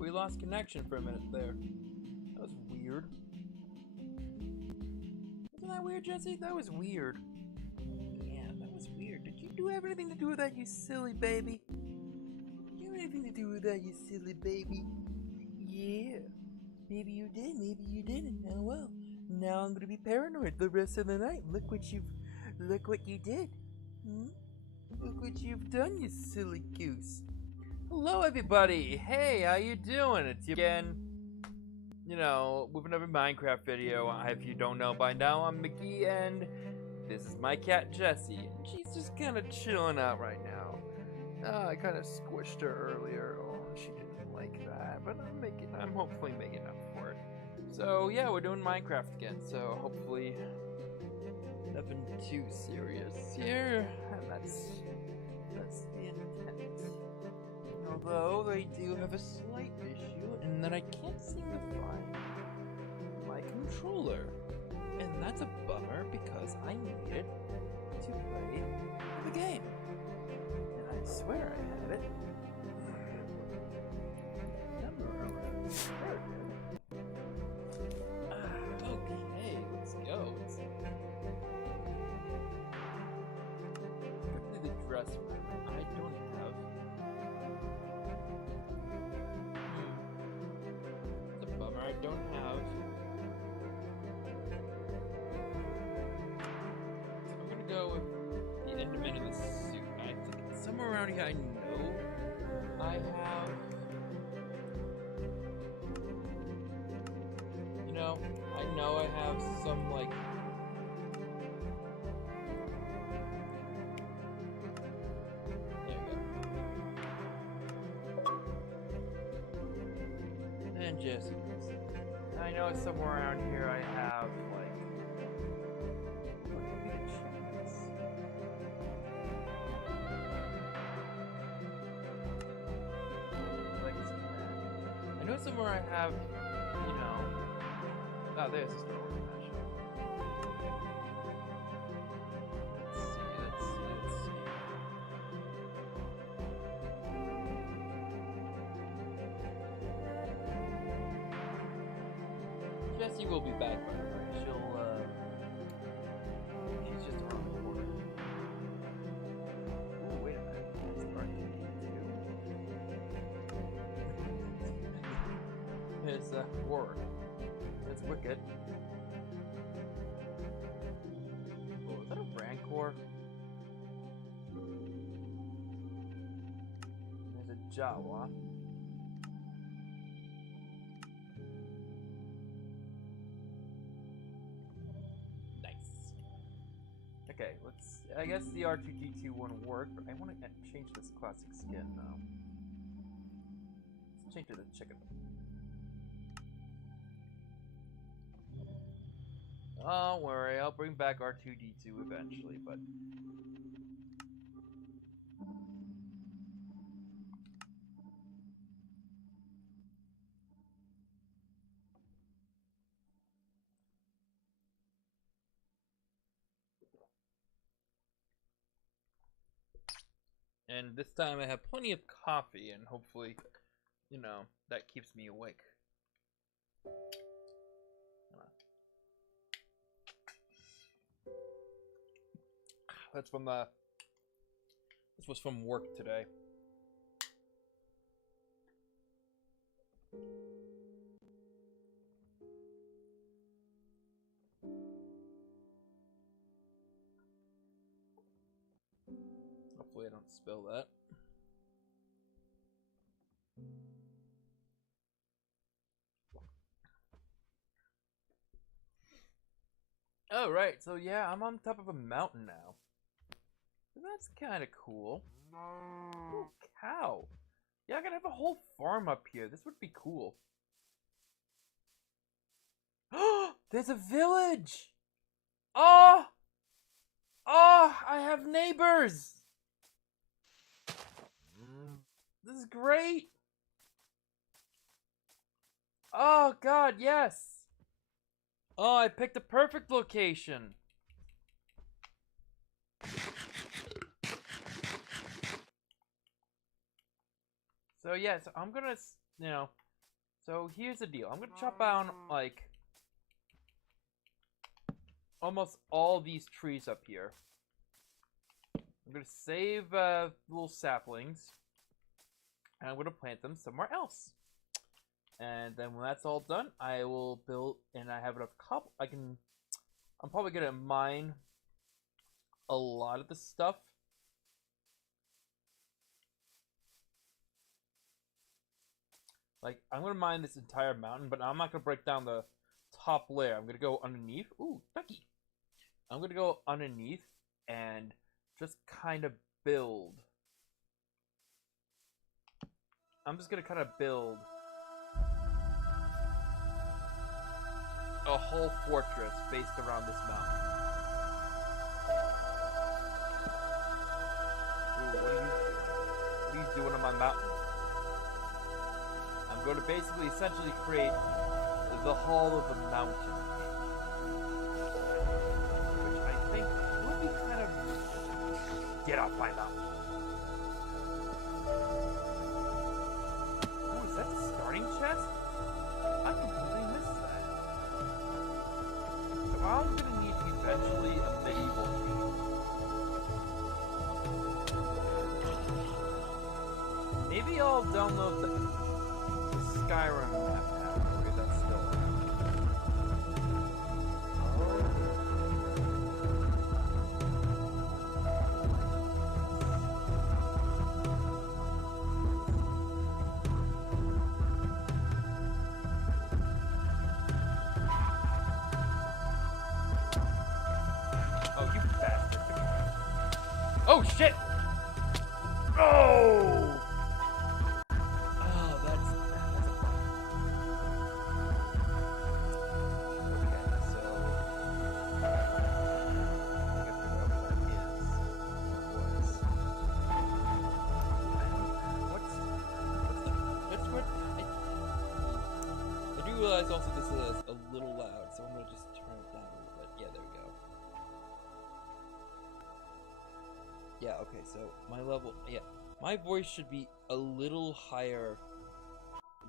we lost connection for a minute there. That was weird. Wasn't that weird, Jesse? That was weird. Yeah, that was weird. Did you have anything to do with that, you silly baby? Did you have anything to do with that, you silly baby? Yeah. Maybe you did, maybe you didn't. Oh well. Now I'm gonna be paranoid the rest of the night. Look what you did. Look what you've done, you silly goose. Hello, everybody. Hey, how you doing? It's you again. You know, with another Minecraft video. If you don't know by now, I'm McGee, and this is my cat Jessie. And she's just kind of chilling out right now. I kind of squished her earlier. Oh, she didn't like that, but I'm hopefully making up for it. So yeah, we're doing Minecraft again. So hopefully nothing too serious here, and that's the intent. Although they do have a slight issue in that I can't seem to find my controller, and that's a bummer because I need it to play the game. And I swear I have it. Okay, let's go. Quickly the dress room. I don't have. It's a bummer. I don't have. So I'm gonna go with the Enderman in the suit. I think it's somewhere around here. I know I have. I know I have some, like, there we go. And Jesse. I know somewhere around here I have, like, what could be the cheese? I know somewhere I have, you know. Oh, there's the store. Let's see. Jessie will be back by the way. She's just around the corner. Ooh, wait a minute. That's part 2. It's work. It's wicked. Oh, is that a Rancor? There's a Jawa. Nice. Okay, I guess the R2D2 won't work, but I want to change this classic skin now. Let's change it to chicken. Don't worry, I'll bring back R2D2 eventually, but... And this time I have plenty of coffee, and hopefully, you know, that keeps me awake. That's from this was from work today. Hopefully I don't spill that. Oh, right, so yeah, I'm on top of a mountain now. That's kind of cool. Oh, cow. Yeah, I gotta have a whole farm up here. This would be cool. There's a village! Oh! Oh, I have neighbors! This is great! Oh, God, yes! Oh, I picked the perfect location! So, yeah, so I'm gonna, you know, So here's the deal. I'm gonna chop down like almost all these trees up here. I'm gonna save little saplings, and I'm gonna plant them somewhere else. And then when that's all done, I will build, and I have enough cobble. I'm probably gonna mine a lot of the stuff. Like, I'm gonna mine this entire mountain, but I'm not gonna break down the top layer. I'm gonna go underneath. Ooh, ducky. I'm gonna go underneath and just kind of build. I'm just gonna kind of build a whole fortress based around this mountain. Ooh, what are you doing on my mountain? I'm going to basically essentially create the Hall of the Mountain, which I think will be kind of... Get off my mountain. Ooh, is that the starting chest? I completely missed that. So I'm gonna need eventually a medieval king. Maybe I'll download the Skyrim map now, because that's still around. Oh, you bastard. Oh, shit! Oh! Oh, that's a bummer. Okay, so... I gotta figure out what that is. I do realize also this is a little loud, so I'm gonna just turn it down a little bit. Yeah, there we go. Yeah, okay, so my level, yeah, my voice should be a little higher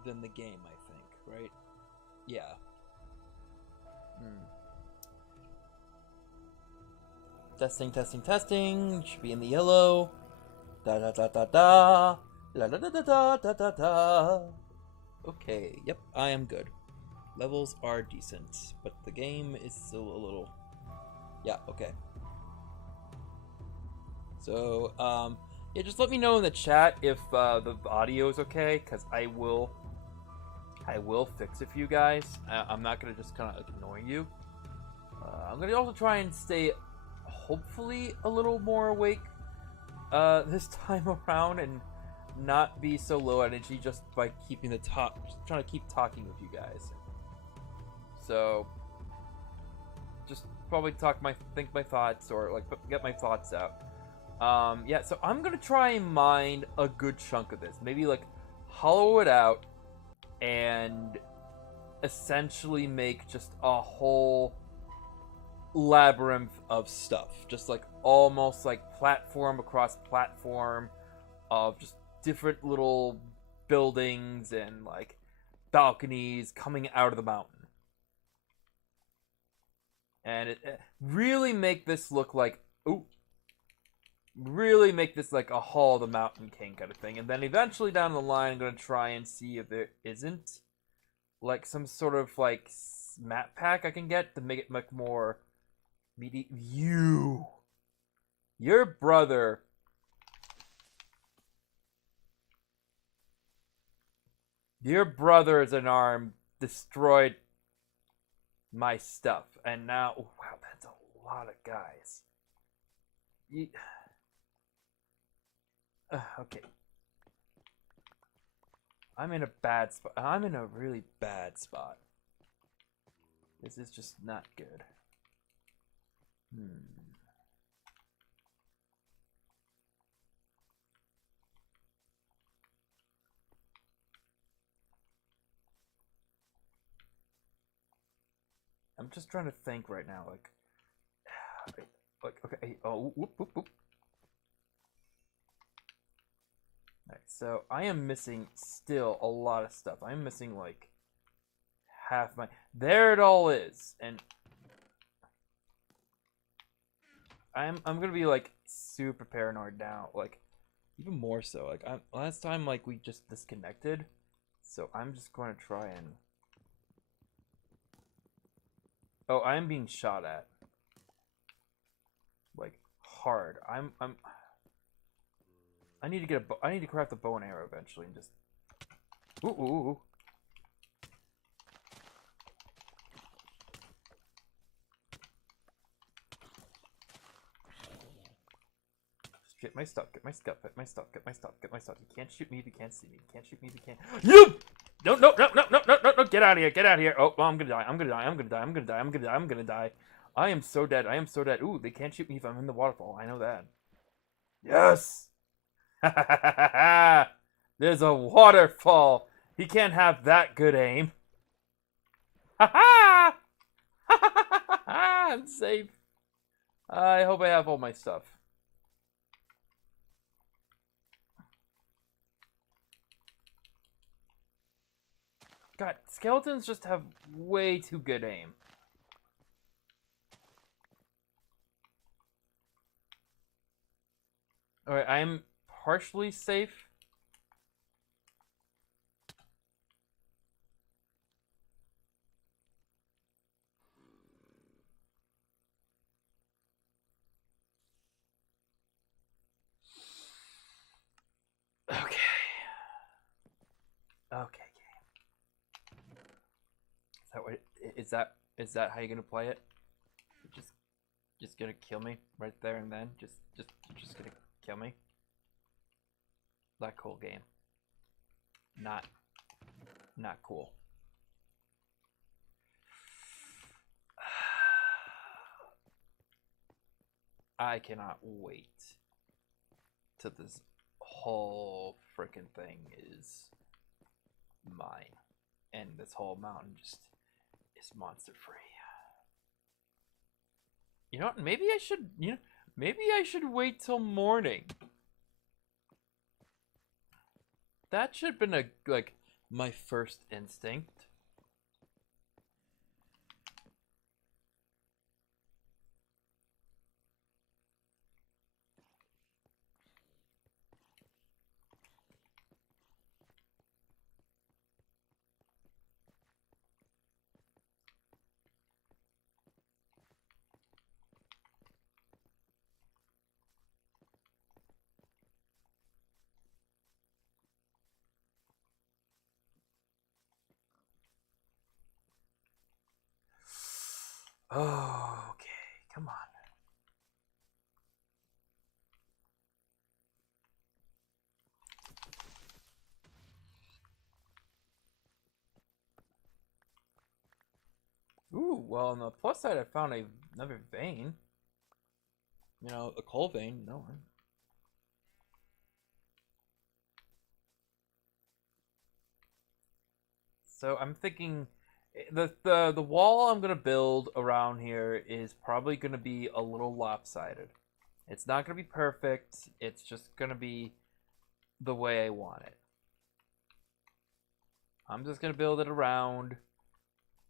than the game, I think, right? Yeah. Testing, testing, testing. Should be in the yellow. Da da da da da. La da da da da da da da. Okay, yep, I am good. Levels are decent, but the game is still a little... Yeah, okay. So, yeah, just let me know in the chat if the audio is okay, because I will fix it for you guys. I'm not gonna just kind of ignore you. I'm gonna also try and stay, hopefully, a little more awake this time around and not be so low energy just by keeping just trying to keep talking with you guys. So, just probably think my thoughts, or like get my thoughts out. Yeah, so I'm gonna try and mine a good chunk of this. Maybe like hollow it out and essentially make just a whole labyrinth of stuff. Just like almost like platform across platform of just different little buildings and like balconies coming out of the mountain. And it really make this look like, really make this like a Hall of the Mountain King kind of thing. And then eventually down the line, I'm going to try and see if there isn't like some sort of like map pack I can get to make it like more your brother is an arm destroyed my stuff, and now wow, that's a lot of guys. Okay, I'm in a bad spot. I'm in a really bad spot. This is just not good. I'm just trying to think right now, like okay, oh, whoop, whoop, whoop. Alright, so I am missing still a lot of stuff. I'm missing like half my... There it all is. And I'm gonna be like super paranoid now. Like even more so. Like last time like we just disconnected. So I'm just going to try and... Oh, I am being shot at. Like hard. I need to get I need to craft a bow and arrow eventually and just... Ooh. Just get my stuff, get my stuff. You can't shoot me if you can't see me. You can't shoot me if you can't... You! No, get out of here, get out of here. Oh, well, I'm gonna die. I am so dead. Ooh, they can't shoot me if I'm in the waterfall. I know that. Yes! There's a waterfall. He can't have that good aim. I'm safe. I hope I have all my stuff. God, skeletons just have way too good aim. Alright, I'm partially safe. Okay. Okay, game. Is that how you're gonna play it? You're just gonna kill me right there and then? Just gonna kill me? That cool, game. Not cool. I cannot wait till this whole freaking thing is mine. And this whole mountain just is monster free. You know what? Maybe I should wait till morning. That should have been like my first instinct. Oh, okay, come on. Ooh, well, on the plus side, I found another vein. You know, a coal vein. No. So I'm thinking the wall I'm gonna build around here is probably gonna be a little lopsided. It's not gonna be perfect. It's just gonna be the way I want it. I'm just gonna build it around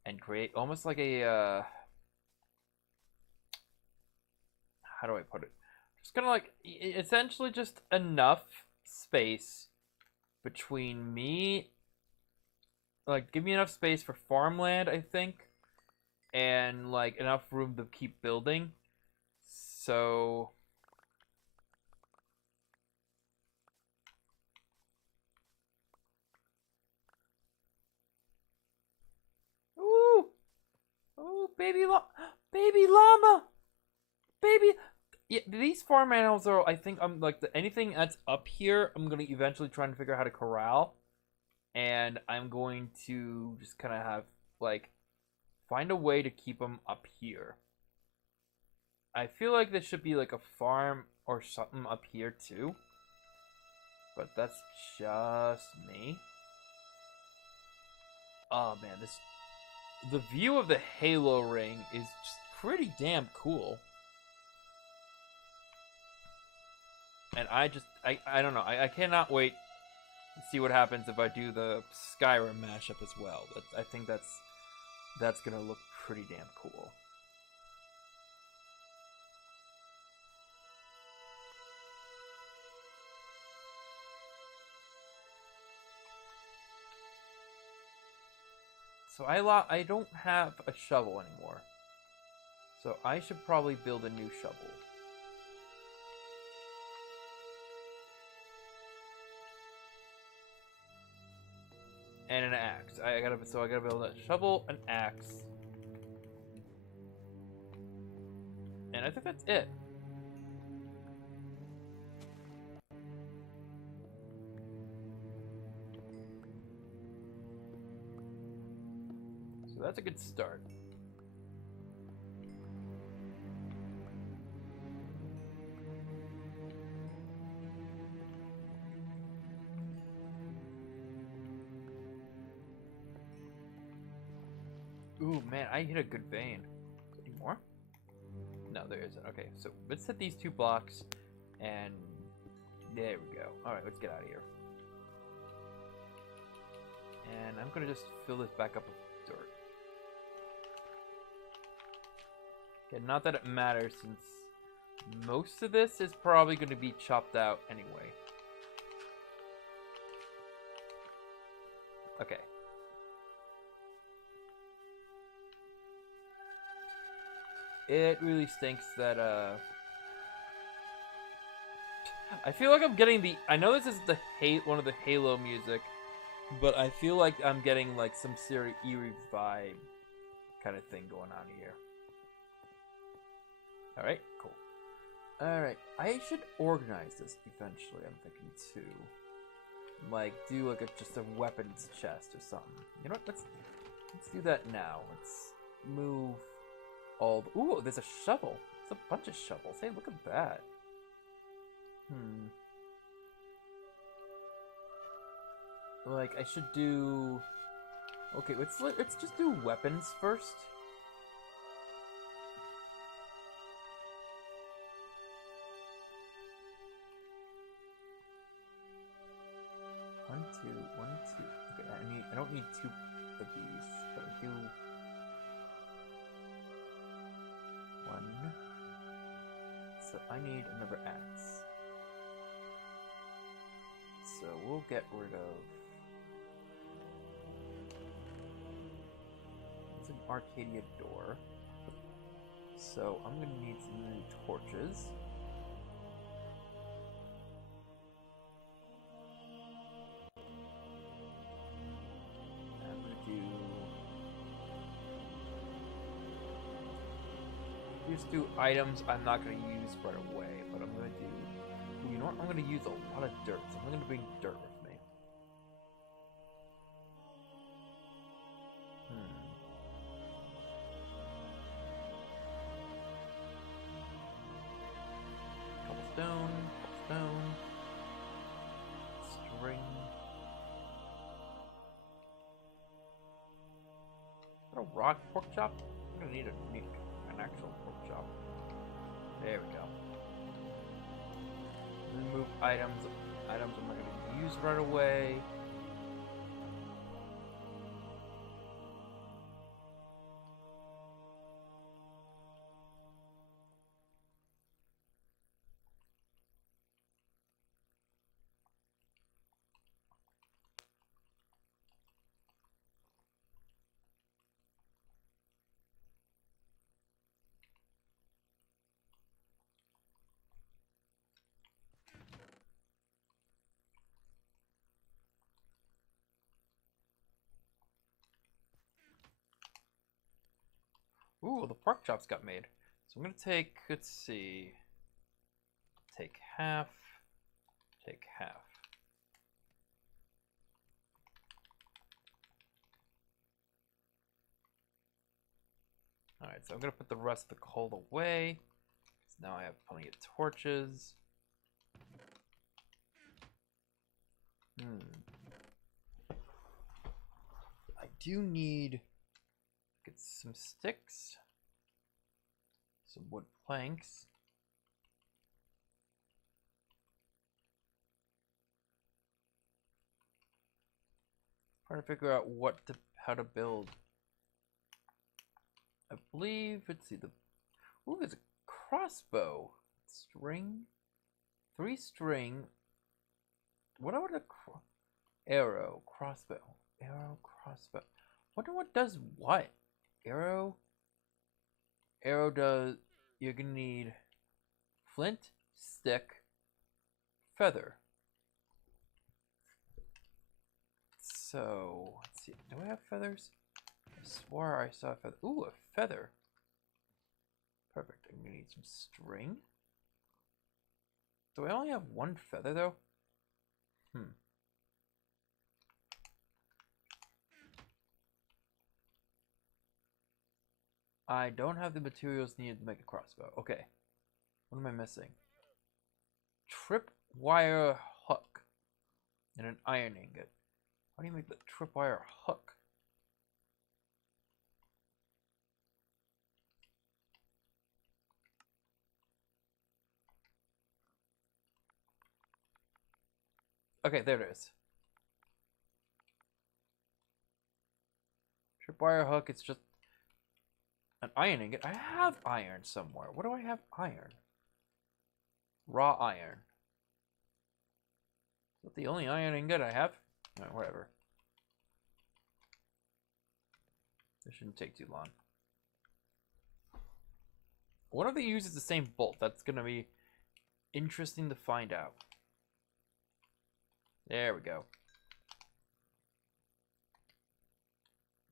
and create almost like a how do I put it? Just gonna like essentially just enough space between me. Like, give me enough space for farmland, I think, and like enough room to keep building. So ooh, oh, baby llama, baby. Yeah, these farm animals are. I think I'm like anything that's up here. I'm gonna eventually try and figure out how to corral, and I'm going to just kind of have like find a way to keep them up here. I feel like there should be like a farm or something up here too, but that's just me. Oh man, the view of the Halo ring is just pretty damn cool. And I don't know, I cannot wait See what happens if I do the Skyrim mashup as well. I think that's gonna look pretty damn cool. So I don't have a shovel anymore. So I should probably build a new shovel. And an axe. I gotta build a shovel, an axe. And I think that's it. So that's a good start. Ooh, man, I hit a good vein. Any more? No, there isn't. Okay, so let's hit these 2 blocks, and there we go. Alright, let's get out of here. And I'm gonna just fill this back up with dirt. Okay, not that it matters, since most of this is probably gonna be chopped out anyway. Okay. It really stinks that, I feel like I'm getting the... I know this is the one of the Halo music, but I feel like I'm getting, like, some serious eerie vibe kind of thing going on here. Alright, cool. Alright, I should organize this eventually, I'm thinking, too. Like, do, like, just a weapons chest or something. You know what? Let's do that now. Let's move... Ooh, there's a shovel. There's a bunch of shovels. Hey, look at that. Like, I should do... Okay, let's just do weapons first. One, two. Okay, I don't need 2 of these, but I do... 1. So I need another axe. So we'll get rid of... It's an Arcadia door. So I'm gonna need some new torches. I'm gonna just do items I'm not going to use right away, but I'm going to do... You know what? I'm going to use a lot of dirt, so I'm going to bring dirt with me. Cobblestone, string. Is that a rock pork chop? I'm going to need an actual pork chop. There we go. Remove items I'm not going to use right away. Ooh, the pork chops got made. So I'm gonna take, let's see, take half. Alright, so I'm gonna put the rest of the coal away. So now I have plenty of torches. I do need get some sticks, some wood planks. Trying to figure out how to build. I believe it's either. Ooh, there's a crossbow. String. 3 string. What would a arrow, crossbow, arrow, crossbow. Wonder what does what? Arrow. Arrow does. You're gonna need flint, stick, feather. So let's see. Do I have feathers? I swore I saw a feather. Ooh, a feather. Perfect. I'm gonna need some string. Do I only have 1 feather though? I don't have the materials needed to make a crossbow. Okay. What am I missing? Tripwire hook and an iron ingot. How do you make the tripwire hook? Okay, there it is. Tripwire hook, it's just an iron ingot. I have iron somewhere. What do I have iron? Raw iron. Is that the only iron ingot I have? No, whatever. This shouldn't take too long. One of the uses the same bolt. That's going to be interesting to find out. There we go.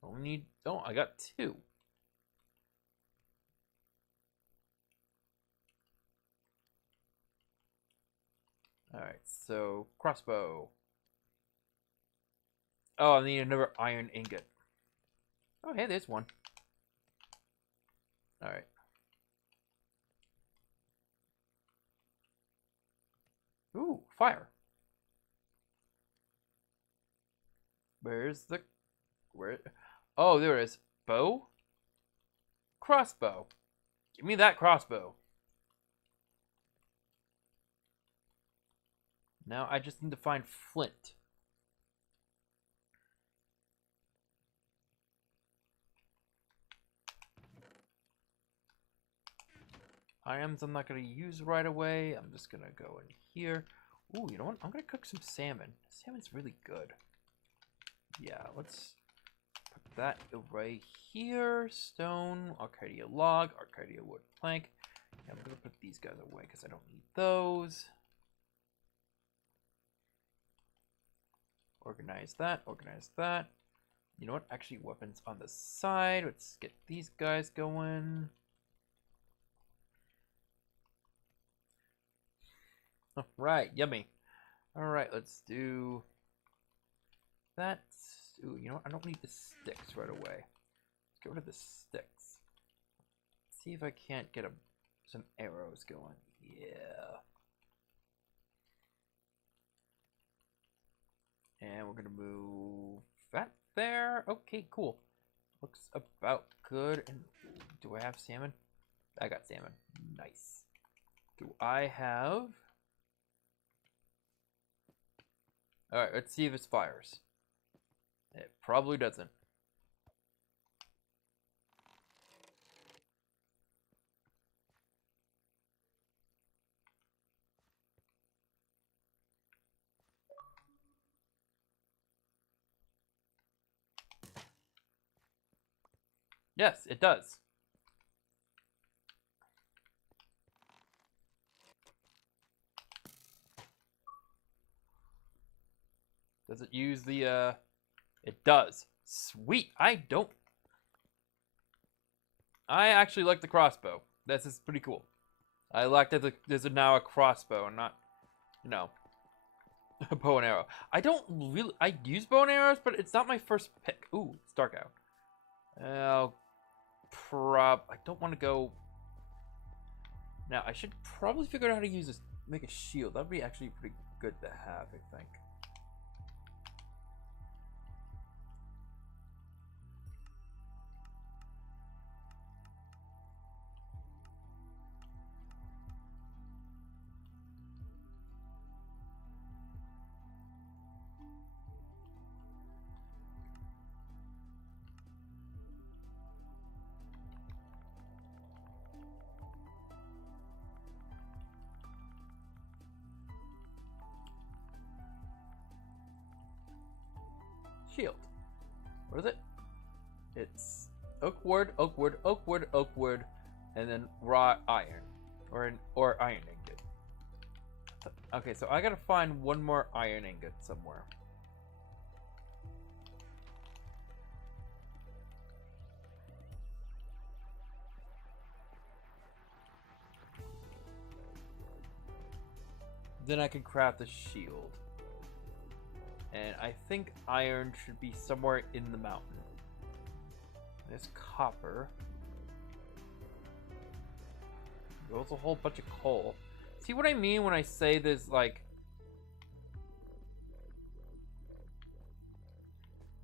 Only need... Oh, I got 2. Alright, so crossbow. Oh, I need another iron ingot. Oh, hey, there's one. Alright. Ooh, fire. Where's the... Where... Oh, there it is. Bow? Crossbow. Give me that crossbow. Now I just need to find flint. Items I'm not going to use right away. I'm just going to go in here. Ooh, you know what? I'm going to cook some salmon. Salmon's really good. Yeah, let's put that right here. Stone, Arcadia log, Arcadia wood plank. Yeah, I'm going to put these guys away because I don't need those. Organize that, organize that. You know what? Actually, weapons on the side. Let's get these guys going. Right, yummy. Alright, let's do that. Ooh, you know what? I don't need the sticks right away. Let's get rid of the sticks. Let's see if I can't get some arrows going. Yeah. And we're gonna move that there. Okay, cool. Looks about good. And do I have salmon? I got salmon. Nice. Do I have... Alright, let's see if it fires. It probably doesn't. Yes, it does. Does it use the, It does. Sweet. I actually like the crossbow. This is pretty cool. I like that there's now a crossbow and not, you know, a bow and arrow. I don't really... I use bow and arrows, but it's not my first pick. Ooh, it's dark out. I don't want to go... Now, I should probably figure out how to use this, make a shield. That would be actually pretty good to have, I think. shield. What is it? It's oak wood, oak wood, oak wood, oak wood, and then raw iron, or iron ingot. Okay, so I gotta find one more iron ingot somewhere. Then I can craft a shield. And I think iron should be somewhere in the mountain. There's copper. There's a whole bunch of coal. See what I mean when I say there's like...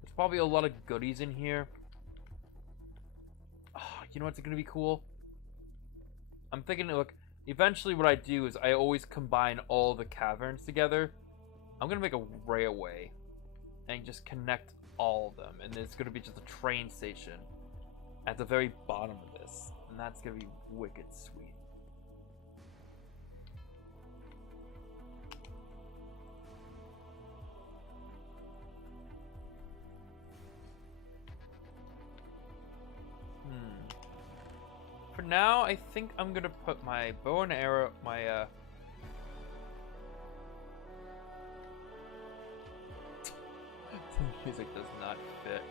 There's probably a lot of goodies in here. Oh, you know what's gonna be cool? I'm thinking, look, eventually what I do is I always combine all the caverns together. I'm gonna make a railway and just connect all of them, and there's gonna be just a train station at the very bottom of this, and that's gonna be wicked sweet. For now, I think I'm gonna put my bow and arrow, my music does not fit.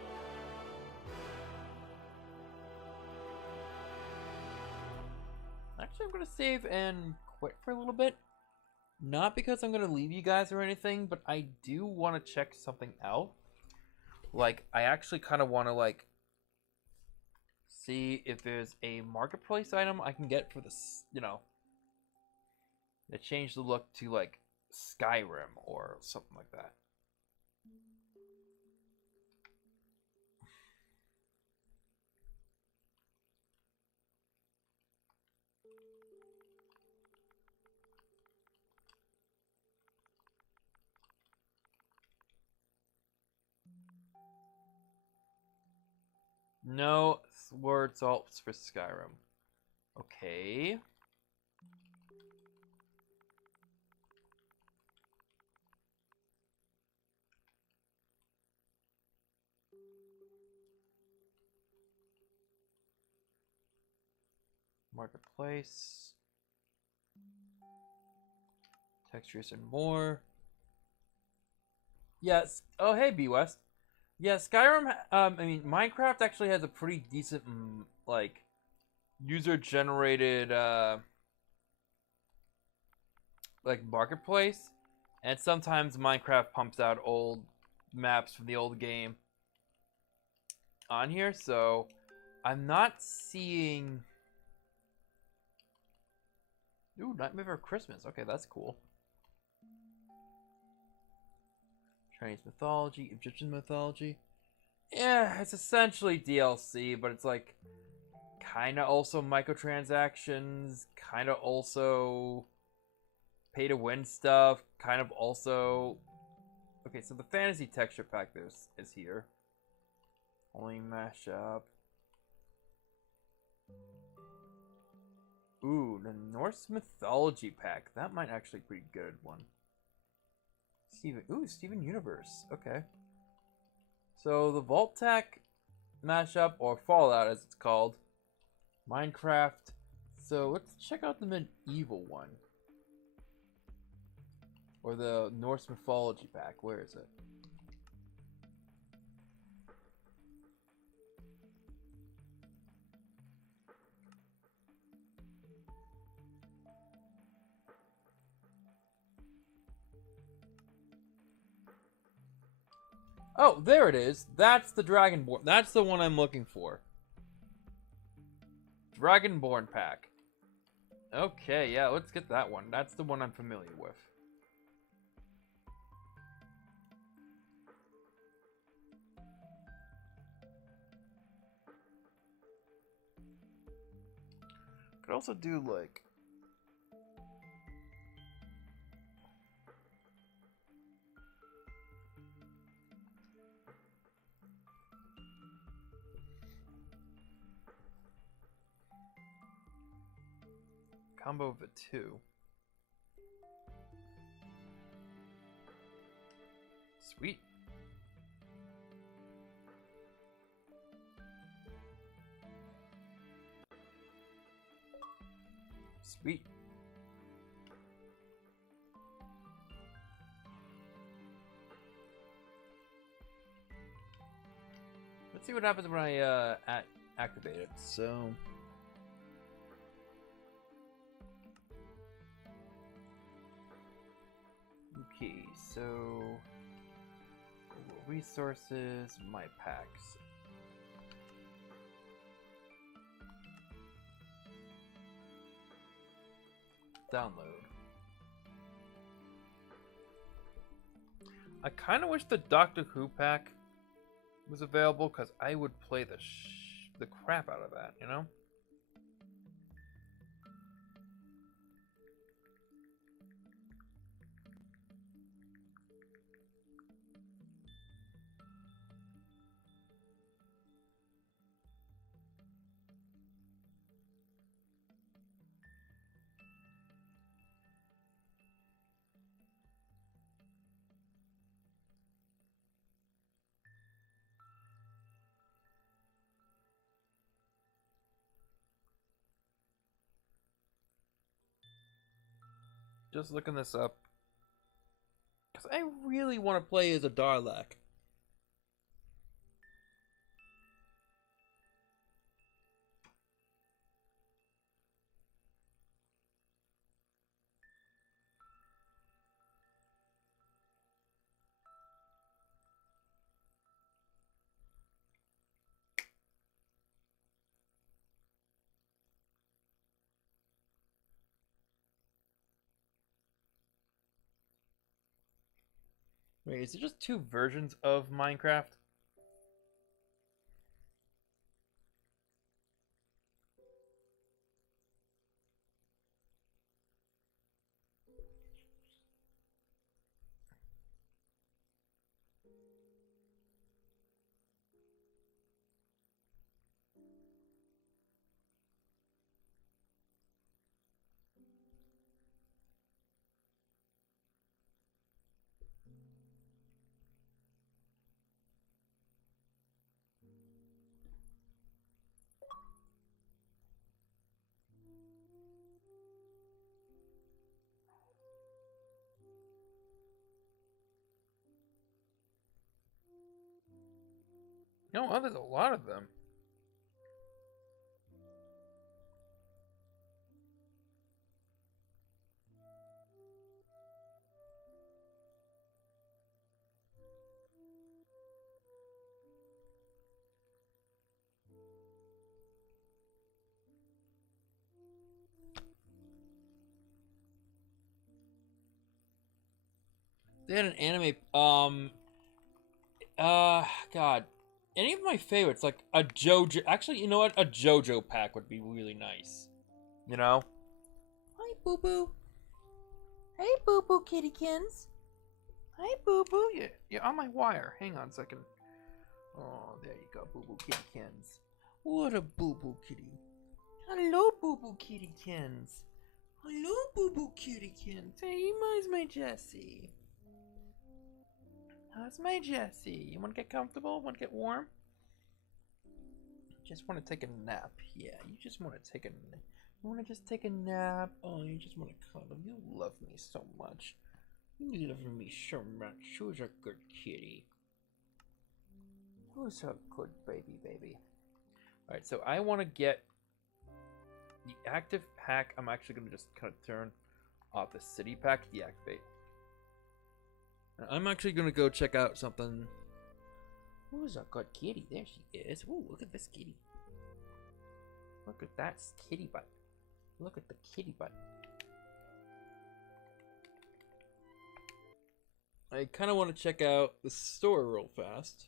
Actually, I'm gonna save and quit for a little bit. Not because I'm gonna leave you guys or anything, but I do want to check something out. Like, I actually kind of want to, like, see if there's a marketplace item I can get for this, you know, to change the look to, like, Skyrim or something like that. No sword salts for Skyrim. Okay. Marketplace. Textures and more. Yes. Oh, hey, B-West. Yeah, Skyrim, I mean, Minecraft actually has a pretty decent, like, user-generated, like, marketplace. And sometimes Minecraft pumps out old maps from the old game on here, so I'm not seeing... Ooh, Nightmare for Christmas. Okay, that's cool. Chinese mythology, Egyptian mythology. Yeah, it's essentially DLC, but it's like kind of also microtransactions, kind of also pay to win stuff, kind of also... Okay, so the fantasy texture pack is here. Only mashup. Ooh, the Norse mythology pack. That might actually be a pretty good one. Steven Universe. Okay. So the Vault-Tec mashup, or Fallout as it's called. Minecraft. So let's check out the medieval one. Or the Norse mythology pack. Where is it? Oh, there it is. That's the Dragonborn. That's the one I'm looking for. Dragonborn pack. Okay, yeah, let's get that one. That's the one I'm familiar with. Could also do like... combo of the two. Sweet. Sweet. Let's see what happens when I activate it. So. Okay, so resources, my packs. Download. I kind of wish the Doctor Who pack was available because I would play the crap out of that, you know? Just looking this up. Because I really want to play as a Darlac. Wait, is it just two versions of Minecraft? No, there's a lot of them. They had an anime, God. Any of my favorites, like a JoJo, actually, you know what? A JoJo pack would be really nice. You know? Hi, Boo Boo. Hey, Boo Boo Kittykins. Hi, Boo Boo. You're on my wire. Hang on a second. Oh, there you go, Boo Boo Kittykins. What a Boo Boo Kitty. Hello, Boo Boo Kittykins. Hello, Boo Boo Kittykins. Hey, how's my Jessie? How's my Jessie? You want to get comfortable? Want to get warm? Just want to take a nap. Yeah, you just want to take a nap. You want to just take a nap? Oh, you just want to cuddle. You love me so much. You love me so much. Who's a good kitty? Who's a good baby? Alright, so I want to get the active pack. I'm actually going to just kind of turn off the city pack to deactivate. I'm actually going to go check out something. Who's a good kitty? There she is. Ooh, look at this kitty. Look at that kitty butt. Look at the kitty butt. I kind of want to check out the store real fast.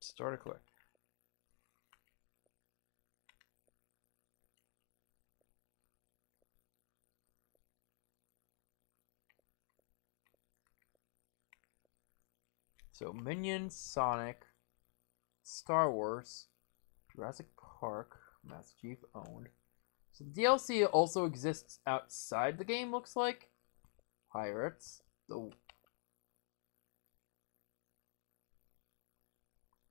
Start a click. So Minions, Sonic, Star Wars, Jurassic Park, Master Chief owned, So the DLC also exists outside the game, looks like. Pirates. Oh.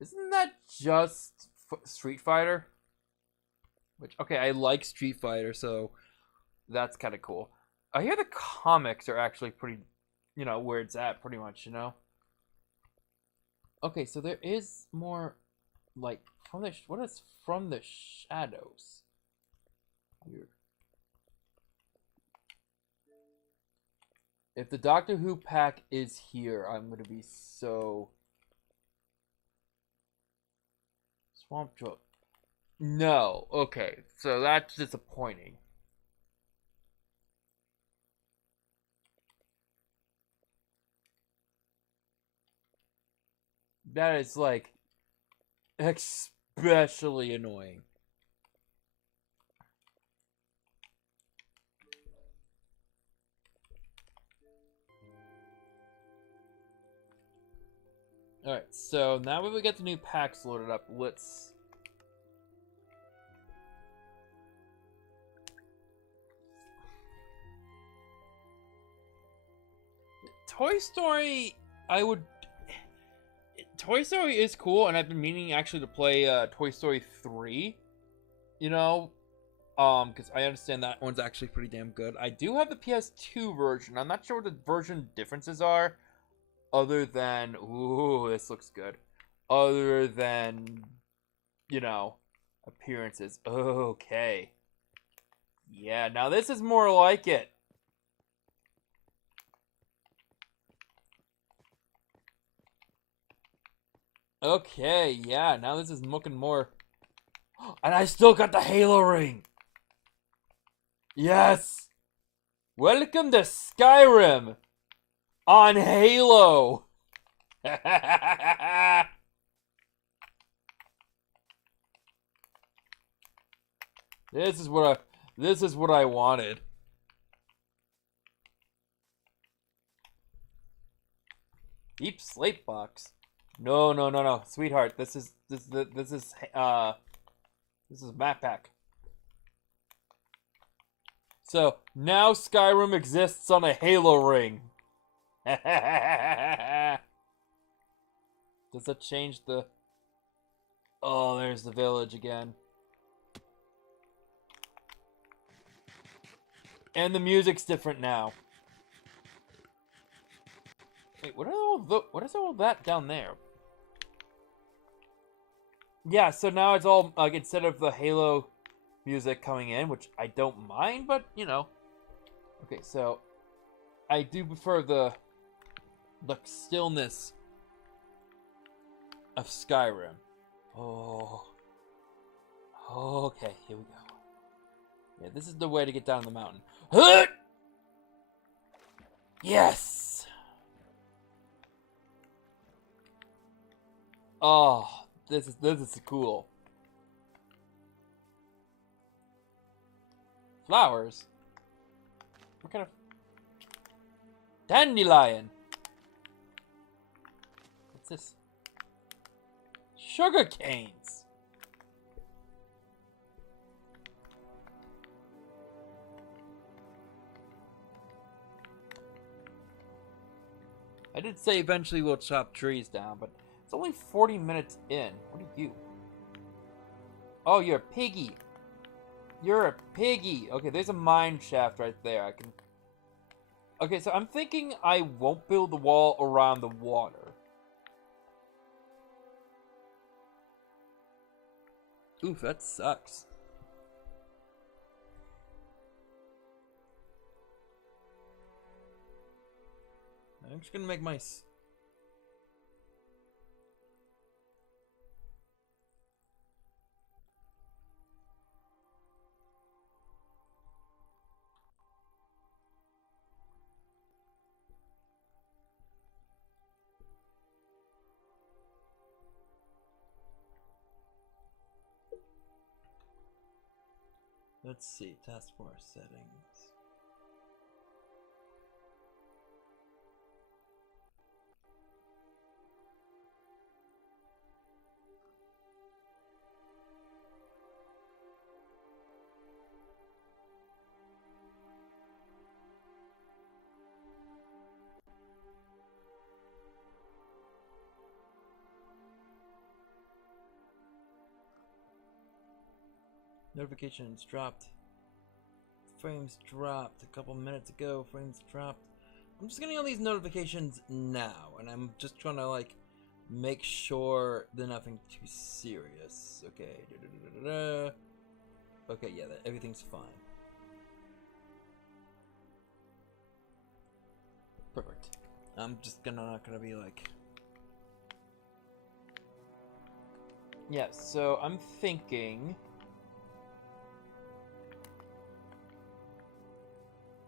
Isn't that just Street Fighter? Which, okay, I like Street Fighter, so that's kind of cool. I hear the comics are actually pretty, where it's at, pretty much, Okay, so there is more, like, what is from the shadows? Weird. If the Doctor Who pack is here, I'm gonna be so... Swamp Joe. No, okay, so that's disappointing. That is, like, especially annoying. Alright, so now that we get the new packs loaded up, let's... Toy Story, Toy Story is cool, and I've been meaning actually to play Toy Story 3, because I understand that one's actually pretty damn good. I do have the PS2 version. I'm not sure what the version differences are, other than, ooh, this looks good. Other than, appearances. Okay. Yeah, now this is more like it. Okay, yeah, now this is looking more... And I still got the Halo ring! Yes! Welcome to Skyrim! On Halo! This is what I wanted. Deep Slate Box. No, sweetheart. This is map pack. So now Skyrim exists on a Halo ring. Does that change the... Oh, there's the village again. And the music's different now. Wait, what is all that down there? Yeah, so now it's all, like, instead of the Halo music coming in, which I don't mind, but, Okay, so I do prefer the stillness of Skyrim. Oh. Okay, here we go. Yeah, this is the way to get down the mountain. Yes! Oh, this is cool. Flowers? What kind of... Dandelion! What's this? Sugar canes! I did say eventually we'll chop trees down, but it's only 40 minutes in. What are you? Oh, you're a piggy. You're a piggy. Okay, there's a mine shaft right there. I can... Okay, so I'm thinking I won't build the wall around the water. Oof, that sucks. I'm just gonna make my... Let's see, taskbar settings. Notifications dropped. Frames dropped a couple minutes ago. Frames dropped. I'm just getting all these notifications now, and I'm just trying to like make sure they're nothing too serious. Okay. Okay, yeah, everything's fine. Perfect. I'm just not gonna be like. Yeah. So I'm thinking.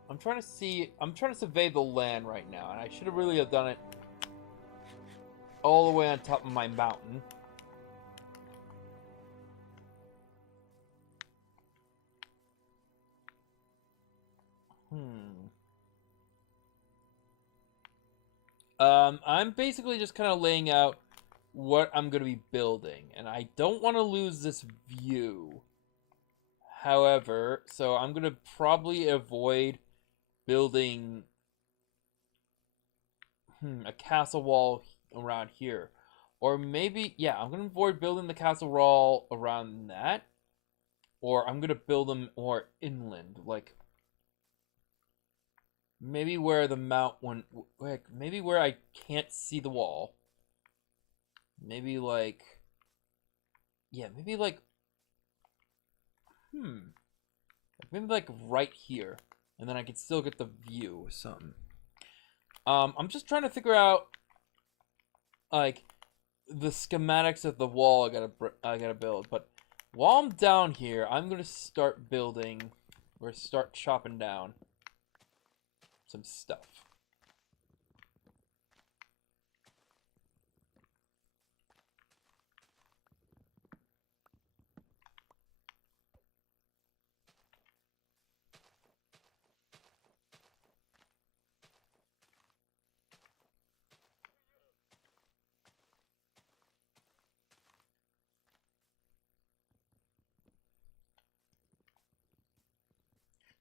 I'm trying to survey the land right now, and I should have really have done it all the way on top of my mountain. I'm basically just kind of laying out what I'm going to be building, and I don't want to lose this view. However, so I'm going to probably avoid building a castle wall around here. Or maybe, yeah, I'm going to avoid building the castle wall around that. Or I'm going to build them more inland, like maybe where the mountain, like maybe where I can't see the wall. Maybe like, yeah, maybe like, maybe like right here, and then I can still get the view or something. I'm just trying to figure out like the schematics of the wall I gotta build. But while I'm down here, I'm gonna start building or start chopping down some stuff.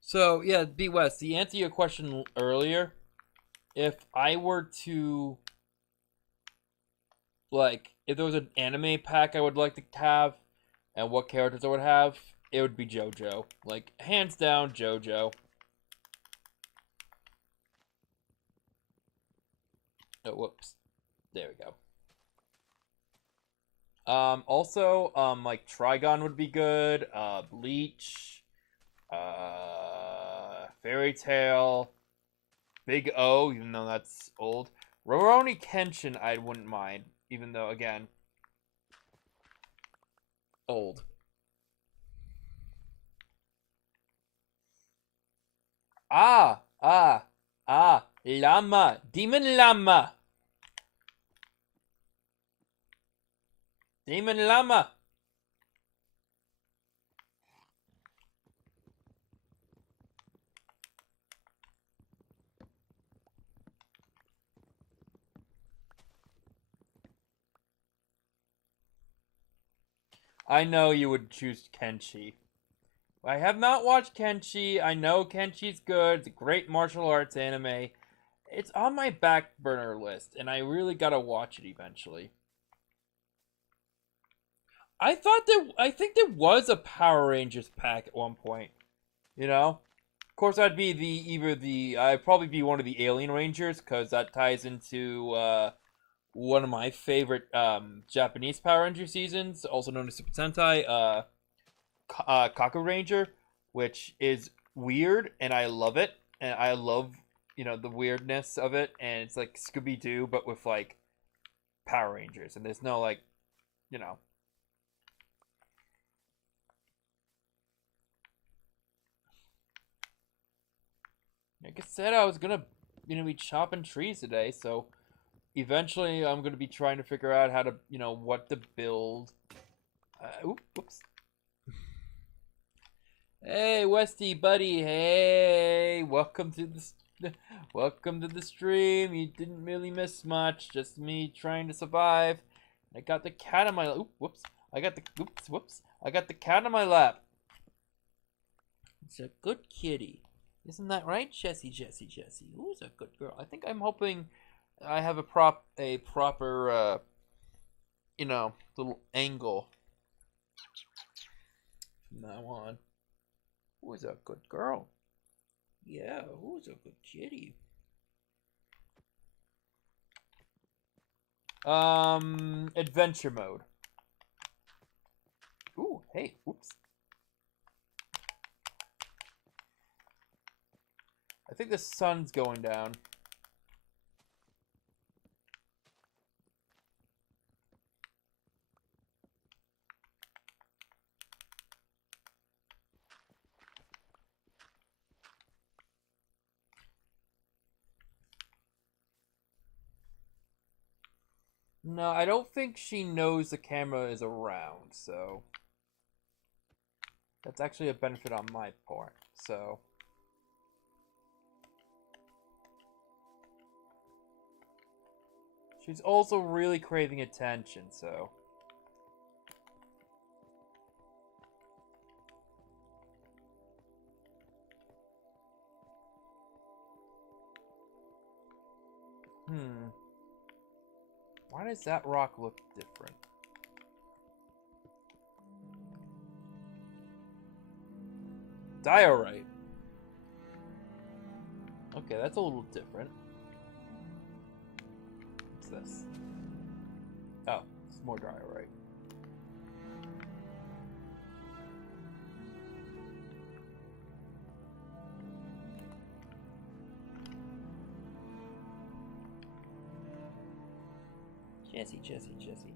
So yeah, B West, to answer your question earlier, if I were to like, if there was an anime pack I would like to have, and what characters I would have, it would be JoJo. Like, hands down, JoJo. Oh, whoops. There we go. Also, like, Trigon would be good, Bleach, Fairy Tail, Big O, even though that's old. Rurouni Kenshin, I wouldn't mind, even though, again, old. Llama, Demon Llama. Demon Llama. I know you would choose Kenshi. I have not watched Kenshi. I know Kenshi's good. It's a great martial arts anime. It's on my back burner list, and I really gotta watch it eventually. I think there was a Power Rangers pack at one point. You know? Of course, I'd probably be one of the Alien Rangers, because that ties into, one of my favorite, Japanese Power Ranger seasons, also known as Super Sentai, Kaku Ranger, which is weird, and I love it, and I love, the weirdness of it, and it's like Scooby-Doo, but with, like, Power Rangers, and there's no, like, Like I said, I was gonna, be chopping trees today, so eventually I'm gonna be trying to figure out how to, what to build. Whoops. Hey, Westy, buddy. Hey, welcome to the stream. You didn't really miss much. Just me trying to survive. I got the cat on my whoops. I got the cat on my lap. It's a good kitty. Isn't that right, Jessie? Who's a good girl? I think I'm hoping I have a proper, little angle from now on. Who's a good girl? Yeah, who's a good kitty? Adventure mode. Ooh, hey, whoops. I think the sun's going down. No, I don't think she knows the camera is around, so that's actually a benefit on my part, so. She's also really craving attention, so. Why does that rock look different? Diorite. Okay, that's a little different. What's this? Oh, it's more diorite. Jessie.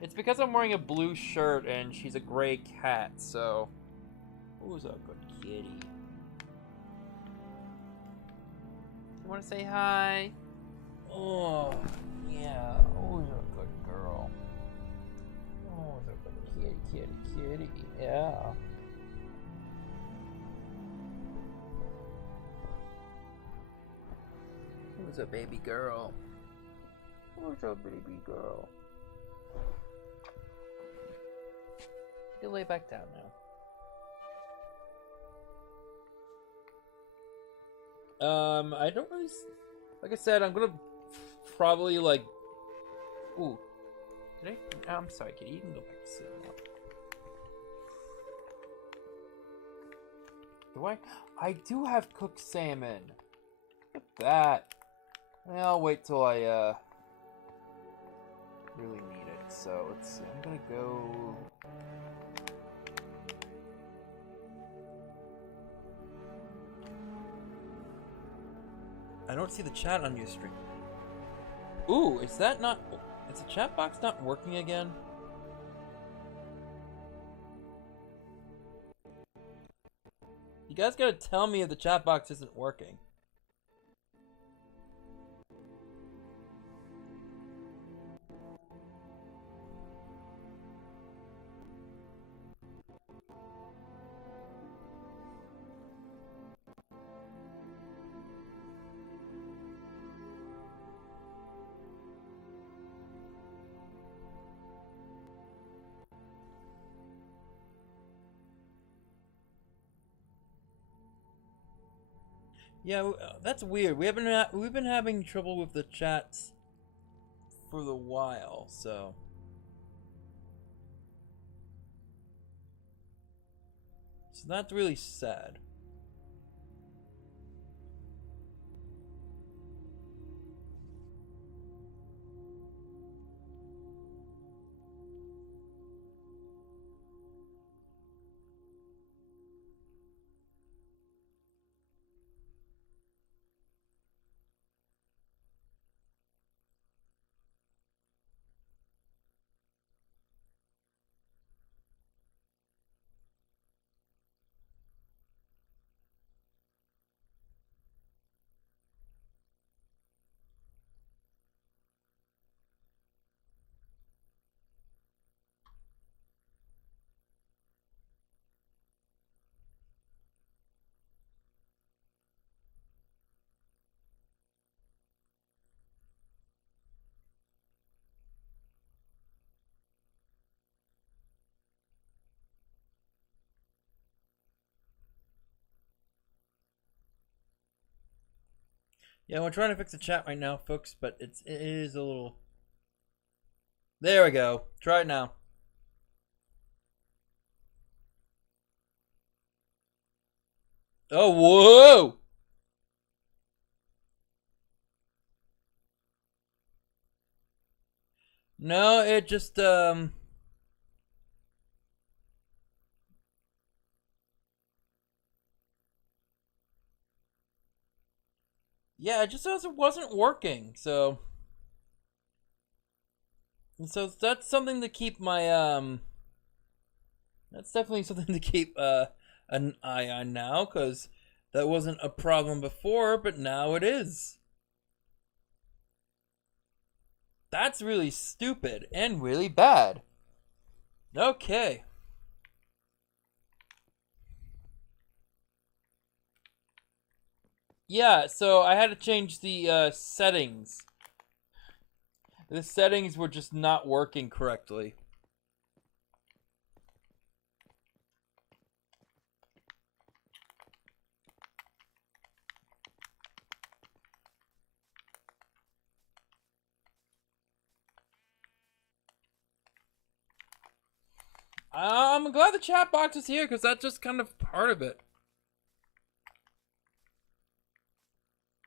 It's because I'm wearing a blue shirt and she's a gray cat, so. Who's a good kitty? You wanna say hi? Oh, yeah. Who's a good girl? Oh, a good kitty. Yeah. Who's a baby girl? Who's a baby girl? You lay back down now. I don't really. Like I said, I'm gonna probably like. Ooh. Did I? I'm sorry, kitty. You can go back to sleep now. Do I? I do have cooked salmon. Look at that. Well, I'll wait till I really need it. So let's see. I'm gonna go. I don't see the chat on your stream. Ooh, is that not... Is the chat box not working again? You guys gotta tell me if the chat box isn't working. Yeah, that's weird. We've been having trouble with the chats for a while, so that's really sad. Yeah, we're trying to fix the chat right now, folks, but it is a little... There we go. Try it now. Oh, whoa! No, it just, yeah, it just wasn't working, so... So that's something to keep my, that's definitely something to keep, an eye on now, because that wasn't a problem before, but now it is. That's really stupid and really bad. Okay. Yeah, so I had to change the settings. The settings were just not working correctly. I'm glad the chat box is here because that's just kind of part of it.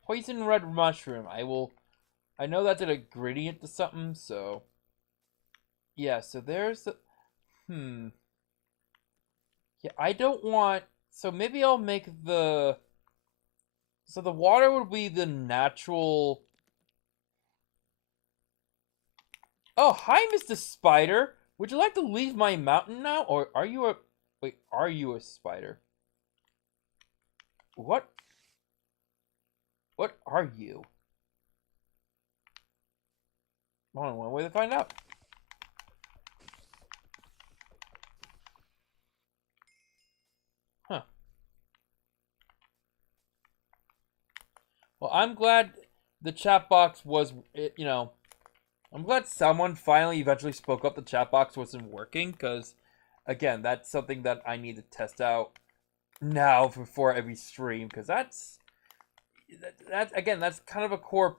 Poison red mushroom. I know that's an ingredient to something, so. Yeah, so there's the. Yeah, I don't want. So maybe I'll make the. So the water would be the natural. Oh, hi, Mr. Spider. Would you like to leave my mountain now? Or are you a. Wait, are you a spider? What? What are you? Hold on, one way to find out. Huh. Well, I'm glad the chat box was, you know, I'm glad someone finally eventually spoke up the chat box wasn't working, because, again, that's something that I need to test out now before every stream, because again, that's kind of a core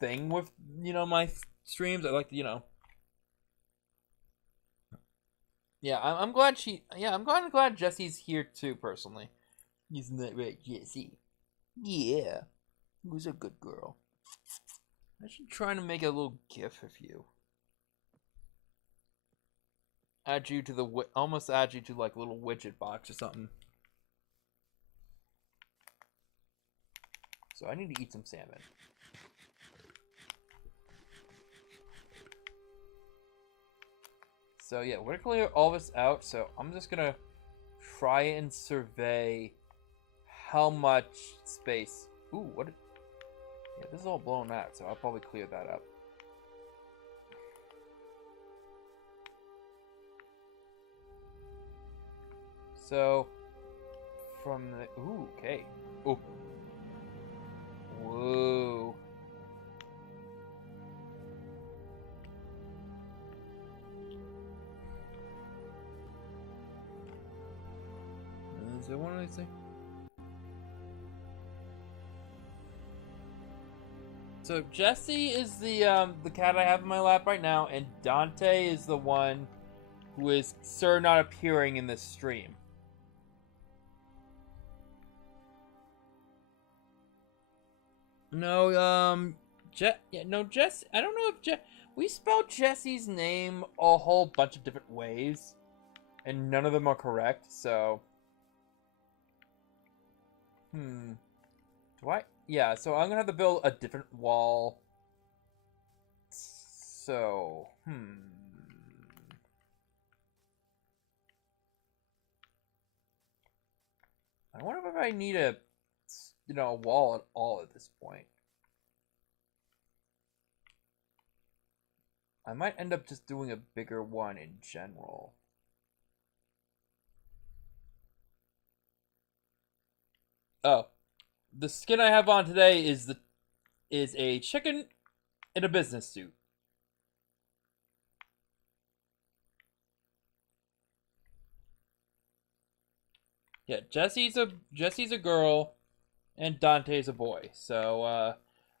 thing with, my streams. I like to, yeah, I'm glad I'm glad Jesse's here too, personally. Isn't that right, Jesse? Yeah. Who's a good girl? I should try to make a little gif of you. Add you to the almost add you to like a little widget box or something. So I need to eat some salmon. So yeah, we're gonna clear all this out. So I'm just gonna try and survey how much space. Ooh, what? Yeah, this is all blown out, so I'll probably clear that up. So, from the... Ooh, okay. Ooh. Whoa. Is there one of these things? So Jesse is the cat I have in my lap right now, and Dante is the one who is sir not appearing in this stream. No, Jesse. I don't know if we spelled Jesse's name a whole bunch of different ways, and none of them are correct. So, do I? Yeah. So I'm gonna have to build a different wall. So, I wonder if I need a wall at all at this point. I might end up just doing a bigger one in general. Oh, the skin I have on today is a chicken in a business suit. Yeah, Jesse's a girl, and Dante's a boy. So,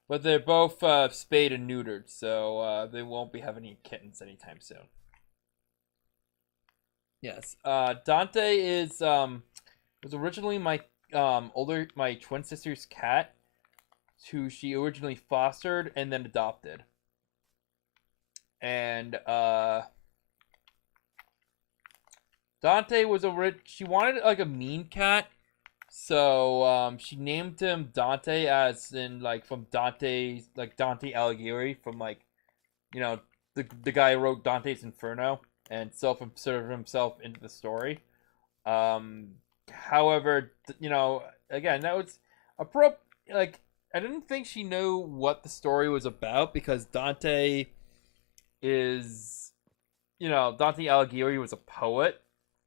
but they're both spayed and neutered, so they won't be having any kittens anytime soon. Yes, Dante was originally my my twin sister's cat, who she originally fostered and then adopted. And Dante was she wanted like a mean cat, so she named him Dante, as in like from Dante's, like Dante Alighieri, from like, you know, the guy who wrote Dante's Inferno and self-inserted himself into the story. However, you know, again, that was like, I didn't think she knew what the story was about, because Dante is, you know, Dante Alighieri was a poet,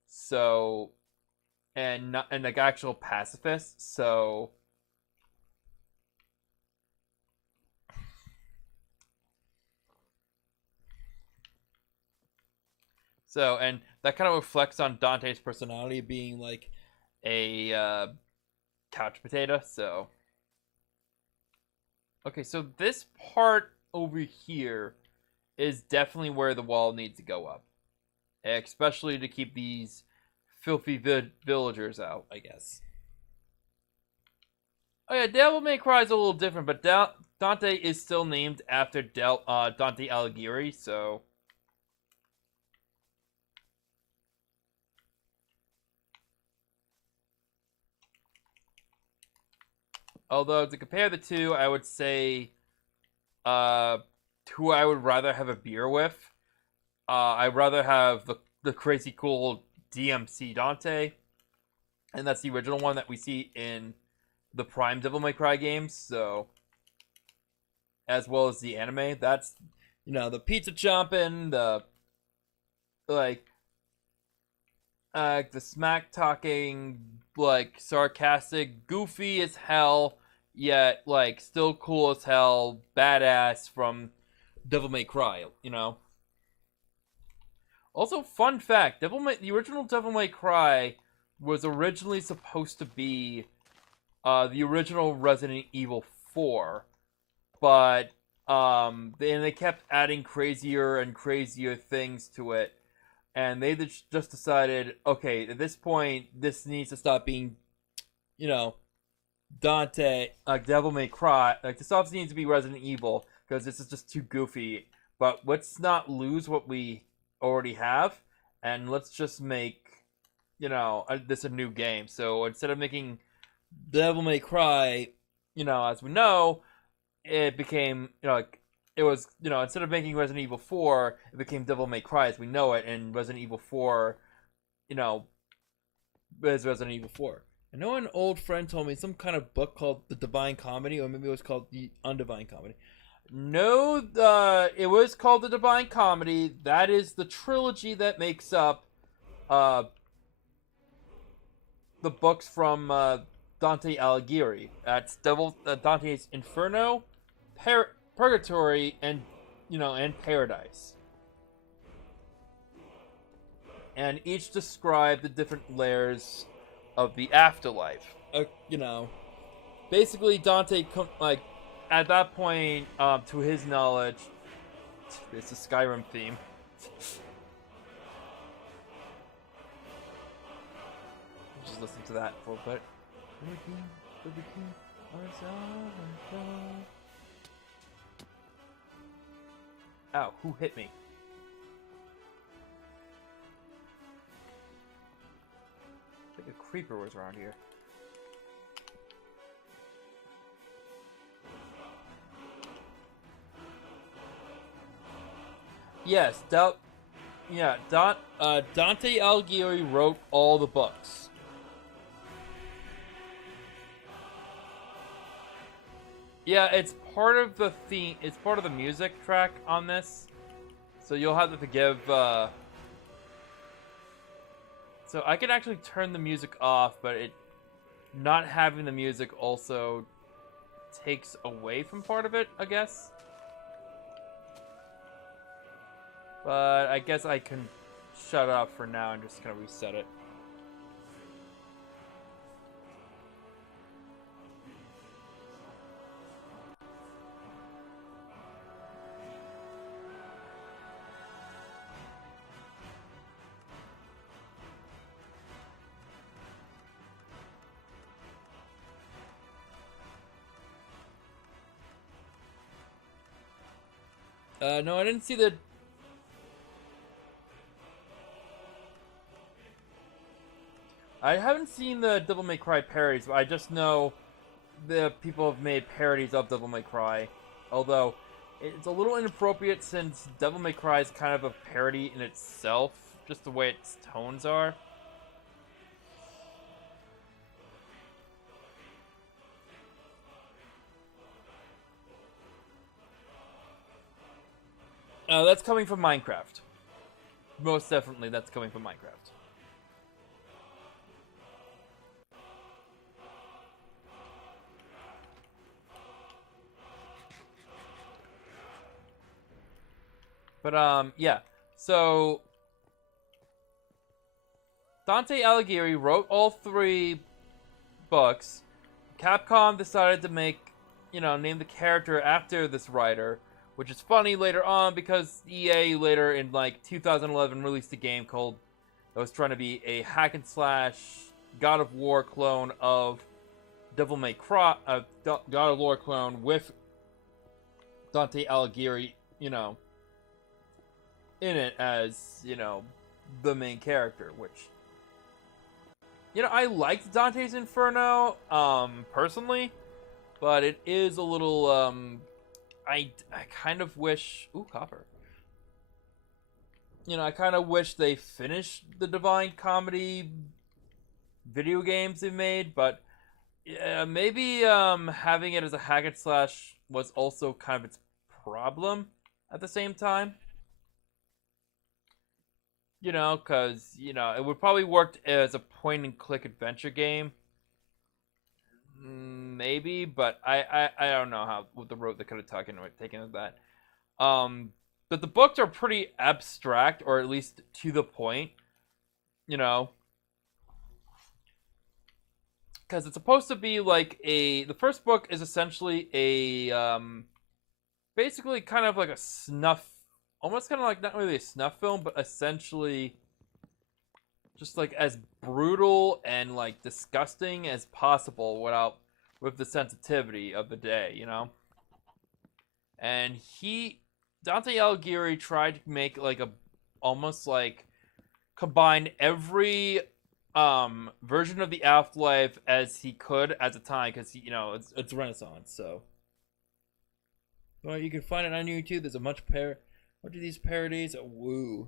so, and not, and like actual pacifist, so and that kind of reflects on Dante's personality being like a couch potato. So okay, so this part over here is definitely where the wall needs to go up, especially to keep these filthy villagers out, I guess. Oh yeah, Devil May Cry is a little different, but Dante is still named after Dante Alighieri, so. Although, to compare the two, I would say who I would rather have a beer with. I'd rather have the crazy cool DMC Dante, and that's the original one that we see in the Prime Devil May Cry games, so, as well as the anime. That's, you know, the pizza chomping, the like the smack talking, like sarcastic, goofy as hell, yet like still cool as hell, badass from Devil May Cry, you know. Also, fun fact: the original Devil May Cry was originally supposed to be the original Resident Evil 4, but they kept adding crazier and crazier things to it, and they just decided, okay, at this point, this needs to stop being, you know, Dante, like Devil May Cry. Like, this obviously needs to be Resident Evil, because this is just too goofy. But let's not lose what we already have, and let's just make, you know, this a new game. So instead of making Devil May Cry, you know, as we know, it became, you know, like, it was, you know, instead of making Resident Evil 4, it became Devil May Cry as we know it, and Resident Evil 4, you know, is Resident Evil 4. I know an old friend told me some kind of book called The Divine Comedy, or maybe it was called The Undivine Comedy. No, it was called The Divine Comedy. That is the trilogy that makes up the books from Dante Alighieri. That's Dante's Inferno, Purgatory, and, you know, and Paradise. And each describe the different layers of the afterlife. You know, basically Dante, like, at that point, to his knowledge, it's a Skyrim theme. Just listen to that for a bit. Ow, who hit me? I think a creeper was around here. Yes, Dante Alighieri wrote all the books. Yeah, it's part of the theme. It's part of the music track on this, so you'll have to forgive. So I can actually turn the music off, but not having the music also takes away from part of it, I guess. But I guess I can shut it off for now and just kind of reset it. No, I didn't see the... I haven't seen the Devil May Cry parodies, but I just know the people have made parodies of Devil May Cry. Although, it's a little inappropriate since Devil May Cry is kind of a parody in itself, just the way its tones are. That's coming from Minecraft. Most definitely, that's coming from Minecraft. But, yeah. So, Dante Alighieri wrote all 3 books. Capcom decided to make, name the character after this writer, which is funny later on because EA later in, 2011 released a game called, that was trying to be a hack and slash God of War clone of Devil May Cry, God of War clone with Dante Alighieri, in it as, the main character, which, I liked Dante's Inferno, personally, but it is a little, I kind of wish, ooh, copper. I kind of wish they finished the Divine Comedy video games they made, but maybe, having it as a hack and slash was also kind of its problem at the same time. Because, it would probably work as a point-and-click adventure game. Maybe, but I don't know what the road they could have taken with that. But the books are pretty abstract, or at least to the point. Because it's supposed to be like the first book is essentially basically kind of like a snuff, almost kind of like not really a snuff film, but essentially just like as brutal and like disgusting as possible with the sensitivity of the day, And Dante Alighieri tried to make like almost like combine every version of the Afterlife as he could at the time, because it's Renaissance, so. Well, you can find it on YouTube. There's a bunch of these parodies. Woo.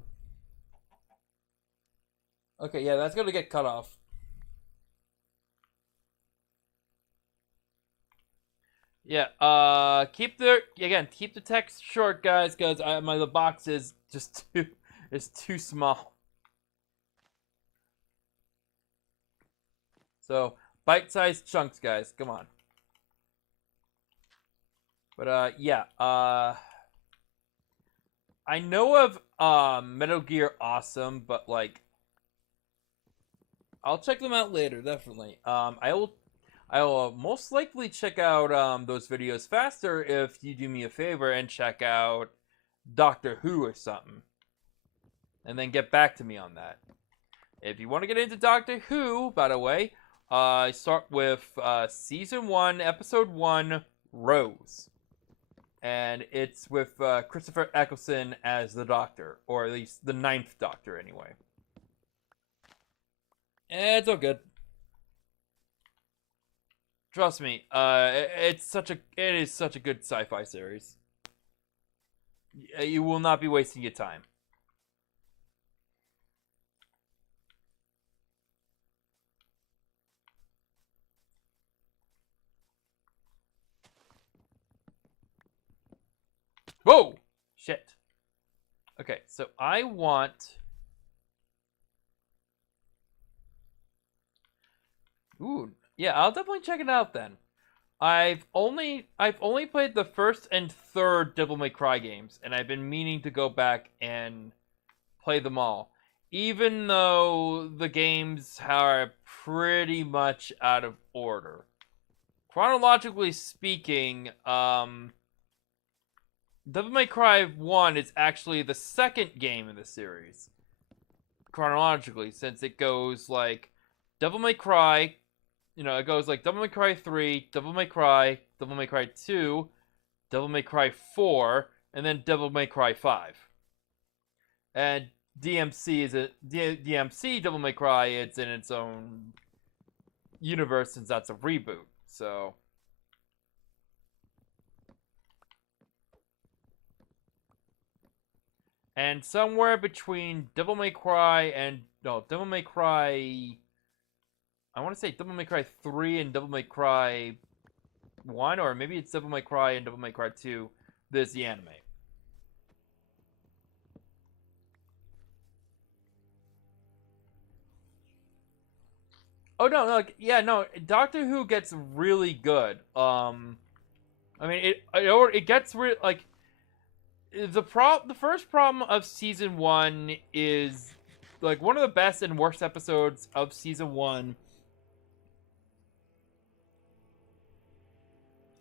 Okay, yeah, that's gonna get cut off. Yeah, keep the text short, guys, because the box is just too small. So, bite-sized chunks, guys. Come on. But, yeah, I know of, Metal Gear Awesome, but, like, I'll check them out later, definitely. I will most likely check out, those videos faster if you do me a favor and check out Doctor Who or something. And then get back to me on that. If you want to get into Doctor Who, by the way, I start with, Season 1, Episode 1, Rose. And it's with Christopher Eccleston as the Doctor, or at least the 9th Doctor, anyway. It's all good. Trust me, it is such a good sci-fi series. You will not be wasting your time. Whoa! Shit. Okay, so I want... Ooh, yeah, I'll definitely check it out then. I've only played the first and third Devil May Cry games, and I've been meaning to go back and play them all. Even though the games are pretty much out of order. Chronologically speaking, Devil May Cry 1 is actually the second game in the series. Chronologically, since it goes like Devil May Cry, it goes like Devil May Cry 3, Devil May Cry 2, Devil May Cry 4, and then Devil May Cry 5. And DMC is DMC Devil May Cry. It's in its own universe since that's a reboot. So. And somewhere between Devil May Cry and Devil May Cry, I want to say Devil May Cry 3 and Devil May Cry 1, or maybe it's Devil May Cry and Devil May Cry 2, there's the anime. Oh no, Doctor Who gets really good. I mean it gets like the first problem of season 1 is like one of the best and worst episodes of season 1.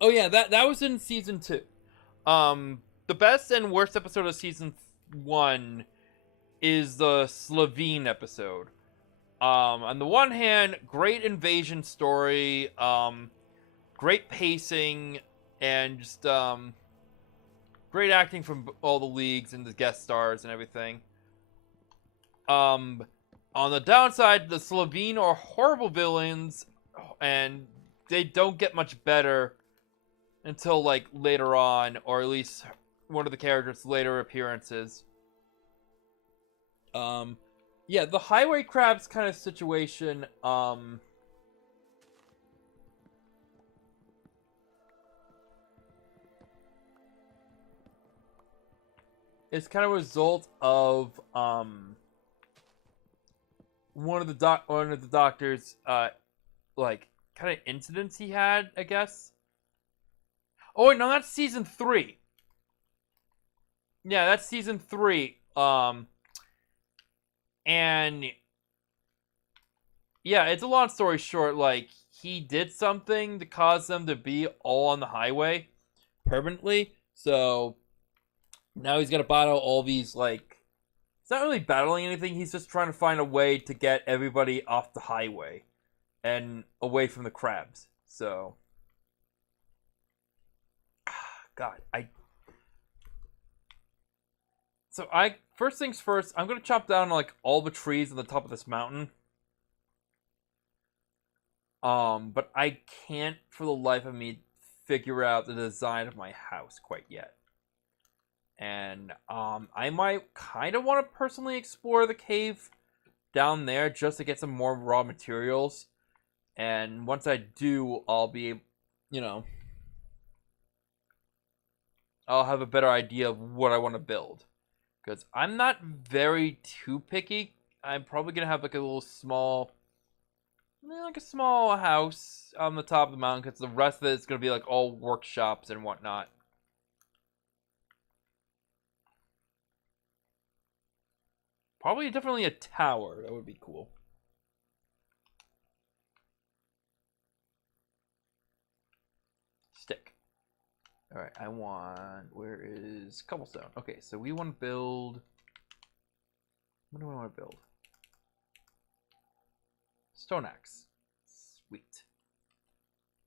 Oh yeah, that was in season 2. The best and worst episode of season 1 is the Slovene episode. On the one hand, great invasion story, great pacing, and just great acting from all the leagues and the guest stars and everything. On the downside, the Slovene are horrible villains, and they don't get much better until like later on, or at least one of the characters' later appearances. Yeah, the highway crabs kind of situation, is kind of a result of one of the doctor's like kind of incidents he had, I guess. Oh wait, no, that's season 3. Yeah, that's season 3. And yeah, it's a long story short. Like, he did something to cause them to be all on the highway permanently. So now he's got to battle all these, like, it's not really battling anything. He's just trying to find a way to get everybody off the highway and away from the crabs. So, God, first things first, I'm gonna chop down like all the trees on the top of this mountain. But I can't for the life of me figure out the design of my house quite yet. And I might kind of want to personally explore the cave down there just to get some more raw materials. And once I do, I'll be, I'll have a better idea of what I want to build. Because I'm not very too picky. I'm probably going to have like a little small, like a small house on the top of the mountain. Because the rest of it is going to be like all workshops and whatnot. Probably definitely a tower. That would be cool. Stick. Alright, where is cobblestone? Okay, so we want to build, what do we want to build? Stone axe. Sweet.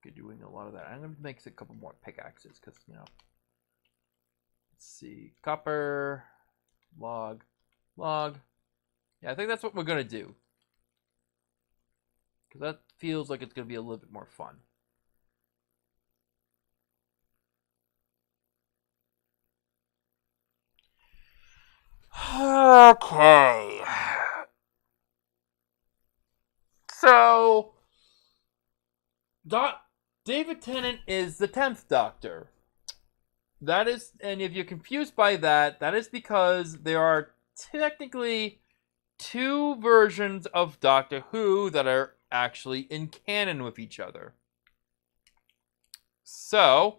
Good, doing a lot of that. I'm going to make a couple more pickaxes, because, let's see, copper, log. Yeah, I think that's what we're going to do. Because that feels like it's going to be a little bit more fun. Okay. So, David Tennant is the 10th Doctor. That is, and if you're confused by that, that is because there are technically 2 versions of Doctor Who that are actually in canon with each other. So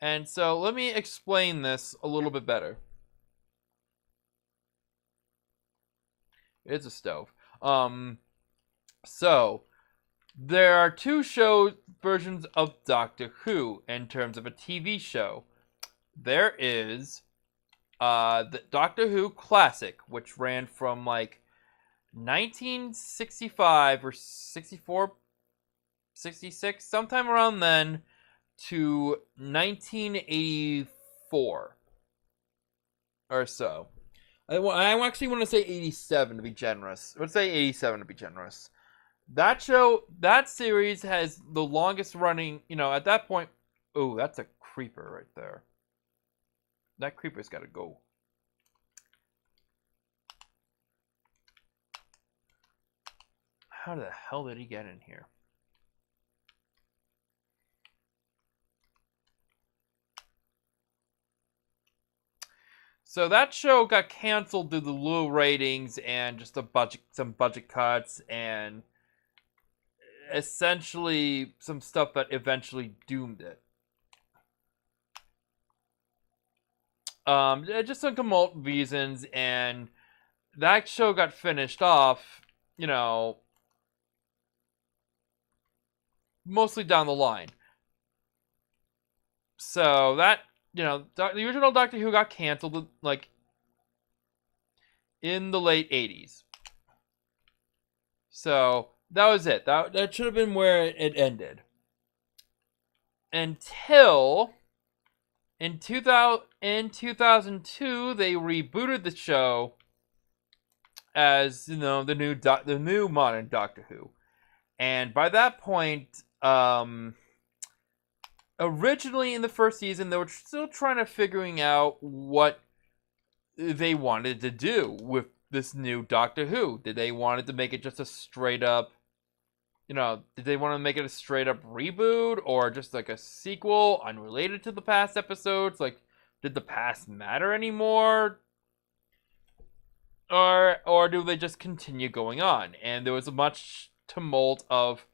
let me explain this a little bit better. It's a stove. So there are 2 versions of Doctor Who in terms of a TV show. There is the Doctor Who Classic, which ran from like 1965 or 64, 66, sometime around then, to 1984. or so. I actually want to say 87 to be generous. Let's say 87 to be generous. That series has the longest running, at that point. Oh, that's a creeper right there. That creeper's got to go. How the hell did he get in here? So that show got canceled due to low ratings and just some budget cuts, and essentially some stuff that eventually doomed it. Just some tumult reasons, and that show got finished off, mostly down the line. So that, the original Doctor Who got canceled, like, in the late 80s. So that was it. That should have been where it ended. Until in 2002, they rebooted the show as, the new modern Doctor Who. And by that point, originally in the first season, they were still trying to figuring out what they wanted to do with this new Doctor Who. Did they wanted to make it just a straight up, did they want to make it a straight up reboot, or just like a sequel unrelated to the past episodes? Like, did the past matter anymore? Or do they just continue going on? And there was a much tumult of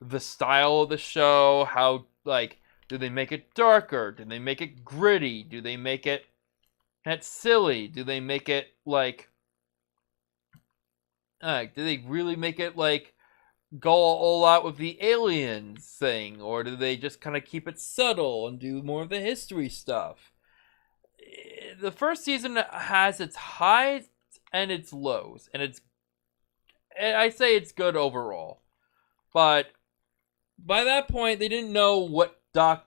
the style of the show, how, like, do they make it darker? Do they make it gritty? Do they make it silly? Do they make it, like, do they really make it, like, go all out with the aliens thing? Or do they just kind of keep it subtle and do more of the history stuff? The first season has its highs and its lows, and I say it's good overall. But by that point, they didn't know what to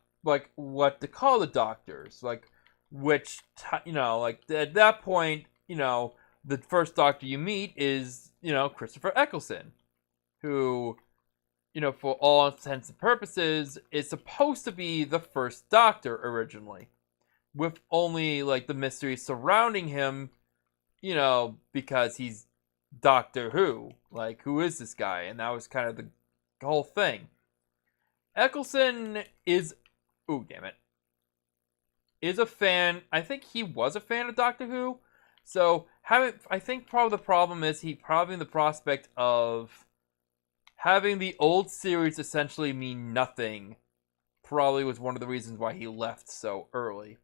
call the doctors, like, which, like, at that point, the first Doctor you meet is, Christopher Eccleston, who, for all intents and purposes, is supposed to be the first Doctor originally, with only, like, the mystery surrounding him, because he's Doctor Who. Like, who is this guy? And that was kind of the whole thing. Eccleston is a fan. I think he was a fan of Doctor Who. So I think probably the problem is he probably in the prospect of having the old series essentially mean nothing probably was one of the reasons why he left so early.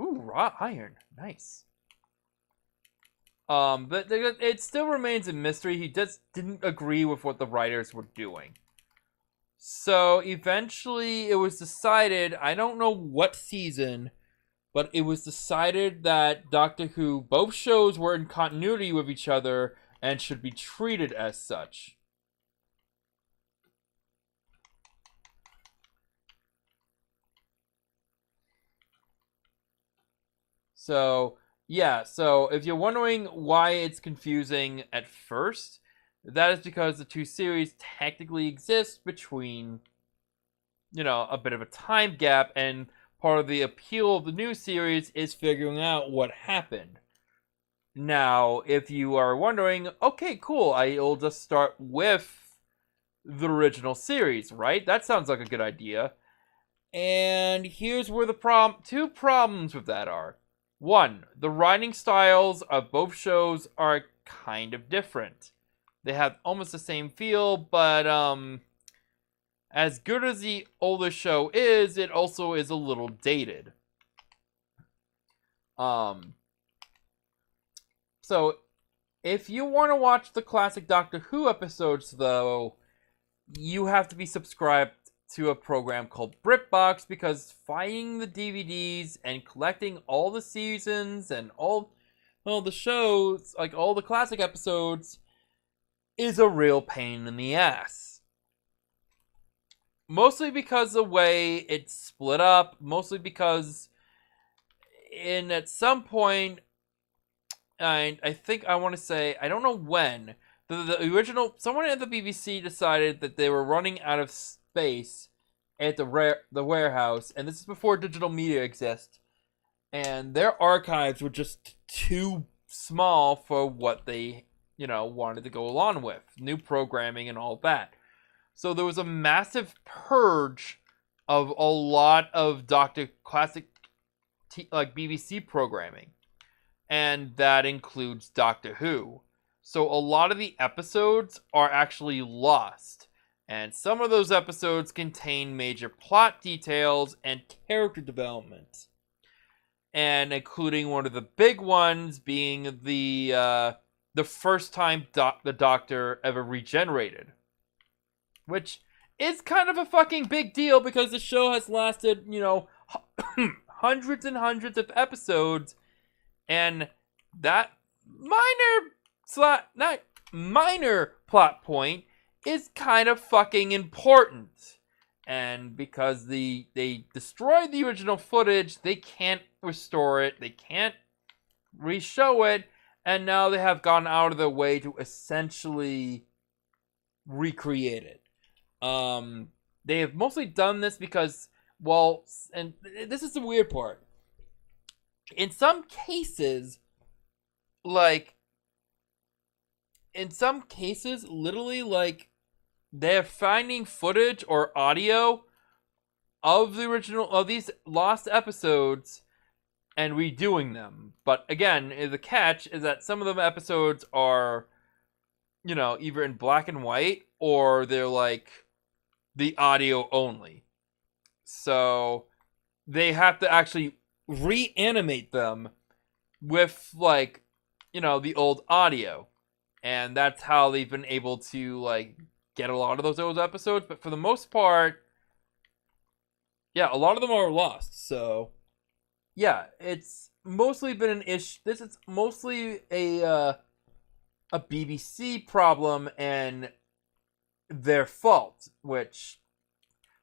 Ooh, raw iron. Nice. But it still remains a mystery. He just didn't agree with what the writers were doing. So eventually it was decided, I don't know what season, but it was decided that Doctor Who, both shows were in continuity with each other and should be treated as such. So, yeah, so if you're wondering why it's confusing at first, that is because the two series technically exist between, a bit of a time gap, and part of the appeal of the new series is figuring out what happened. Now, if you are wondering, okay, cool, I'll just start with the original series, right? That sounds like a good idea. And here's where the two problems with that are. One, the writing styles of both shows are kind of different. They have almost the same feel, but as good as the older show is, it also is a little dated. So if you want to watch the classic Doctor Who episodes, though, you have to be subscribed to a program called BritBox, because finding the DVDs and collecting all the seasons and all the shows, like all the classic episodes, is a real pain in the ass. mostly because the way it's split up, mostly because at some point, I think I want to say, I don't know when, the original, someone at the BBC decided that they were running out of space at the warehouse, and this is before digital media exists, and their archives were just too small for what they, wanted to go along with, new programming and all that. So there was a massive purge of a lot of classic like BBC programming, and that includes Doctor Who. So a lot of the episodes are actually lost, and some of those episodes contain major plot details and character development, and including one of the big ones being the first time the Doctor ever regenerated, which is kind of a fucking big deal because the show has lasted, hundreds and hundreds of episodes, and that minor plot point is kind of fucking important. And because they destroyed the original footage, they can't restore it, they can't re-show it, and now they have gone out of their way to essentially recreate it. They have mostly done this because, well, and this is the weird part. In some cases, literally, like, they're finding footage or audio of the original, of these lost episodes and redoing them. But again, the catch is that some of them episodes are, either in black and white or they're like the audio only. So they have to actually reanimate them with, like, the old audio. And that's how they've been able to, like, get a lot of those old episodes. But for the most part, yeah, a lot of them are lost. So yeah, it's mostly been an issue. This is mostly a BBC problem and their fault, which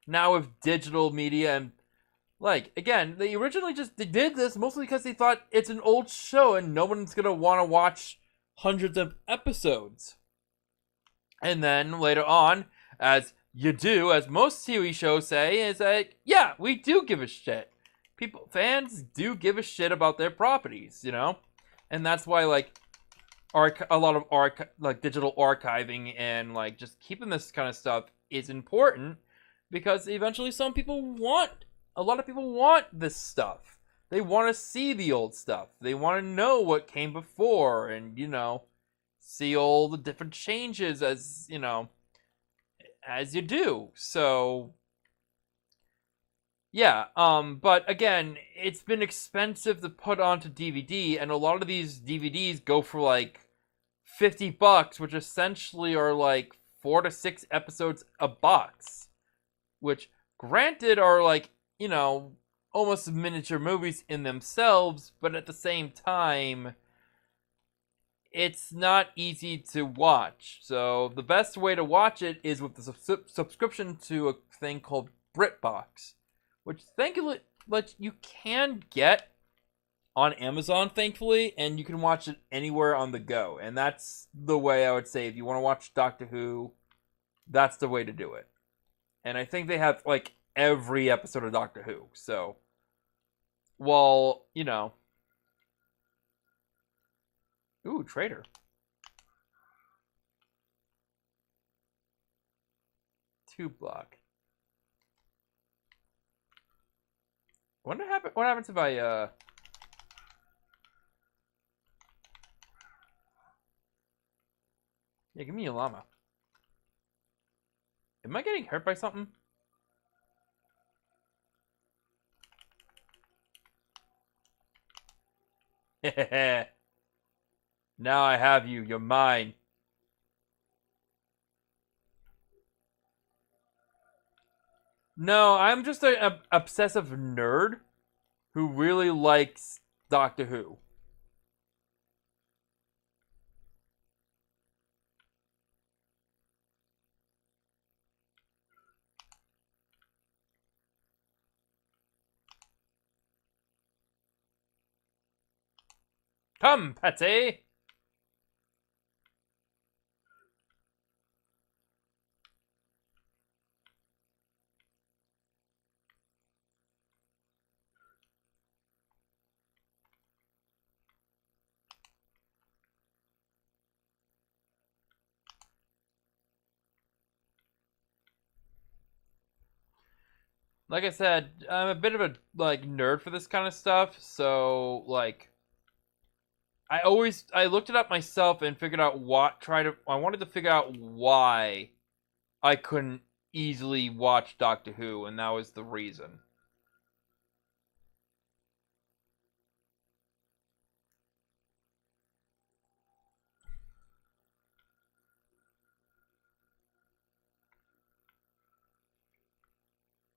now with digital media and, like, again, they originally they did this mostly because they thought it's an old show and no one's gonna want to watch hundreds of episodes. And then later on, as you do, as most TV shows say, is that, yeah, we do give a shit. Fans do give a shit about their properties, and that's why, like, a lot of digital archiving and, like, just keeping this kind of stuff is important, because eventually a lot of people want this stuff. They want to see the old stuff. They want to know what came before, and see all the different changes as you do. So yeah, but again, it's been expensive to put onto DVD, and a lot of these DVDs go for like $50, which essentially are like 4 to 6 episodes a box, which granted are like, almost miniature movies in themselves, but at the same time, it's not easy to watch. So the best way to watch it is with the subscription to a thing called BritBox, which thankfully, like, you can get on Amazon, thankfully, and you can watch it anywhere on the go. And that's the way I would say, if you want to watch Doctor Who, that's the way to do it. And I think they have, like, every episode of Doctor Who. So, well, ooh, Trader. Tube block. What happens if I, yeah, give me a llama. Am I getting hurt by something? Now I have you. You're mine. No, I'm just an obsessive nerd who really likes Doctor Who. Come, Patsy! Like I said, I'm a bit of a nerd for this kind of stuff, so I looked it up myself and figured out I wanted to figure out why I couldn't easily watch Doctor Who, and that was the reason.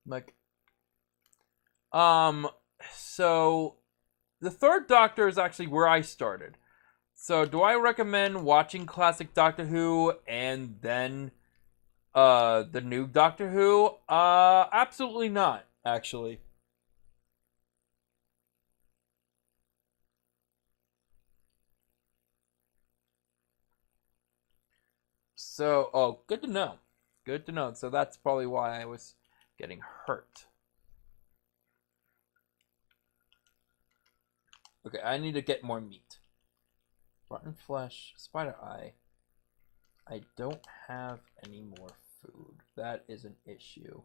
Like, um, so the third Doctor is actually where I started. So, do I recommend watching classic Doctor Who and then the new Doctor Who? Absolutely not, actually. So, oh, good to know. Good to know. So that's probably why I was getting hurt. Okay, I need to get more meat. Rotten flesh, spider eye. I don't have any more food. That is an issue.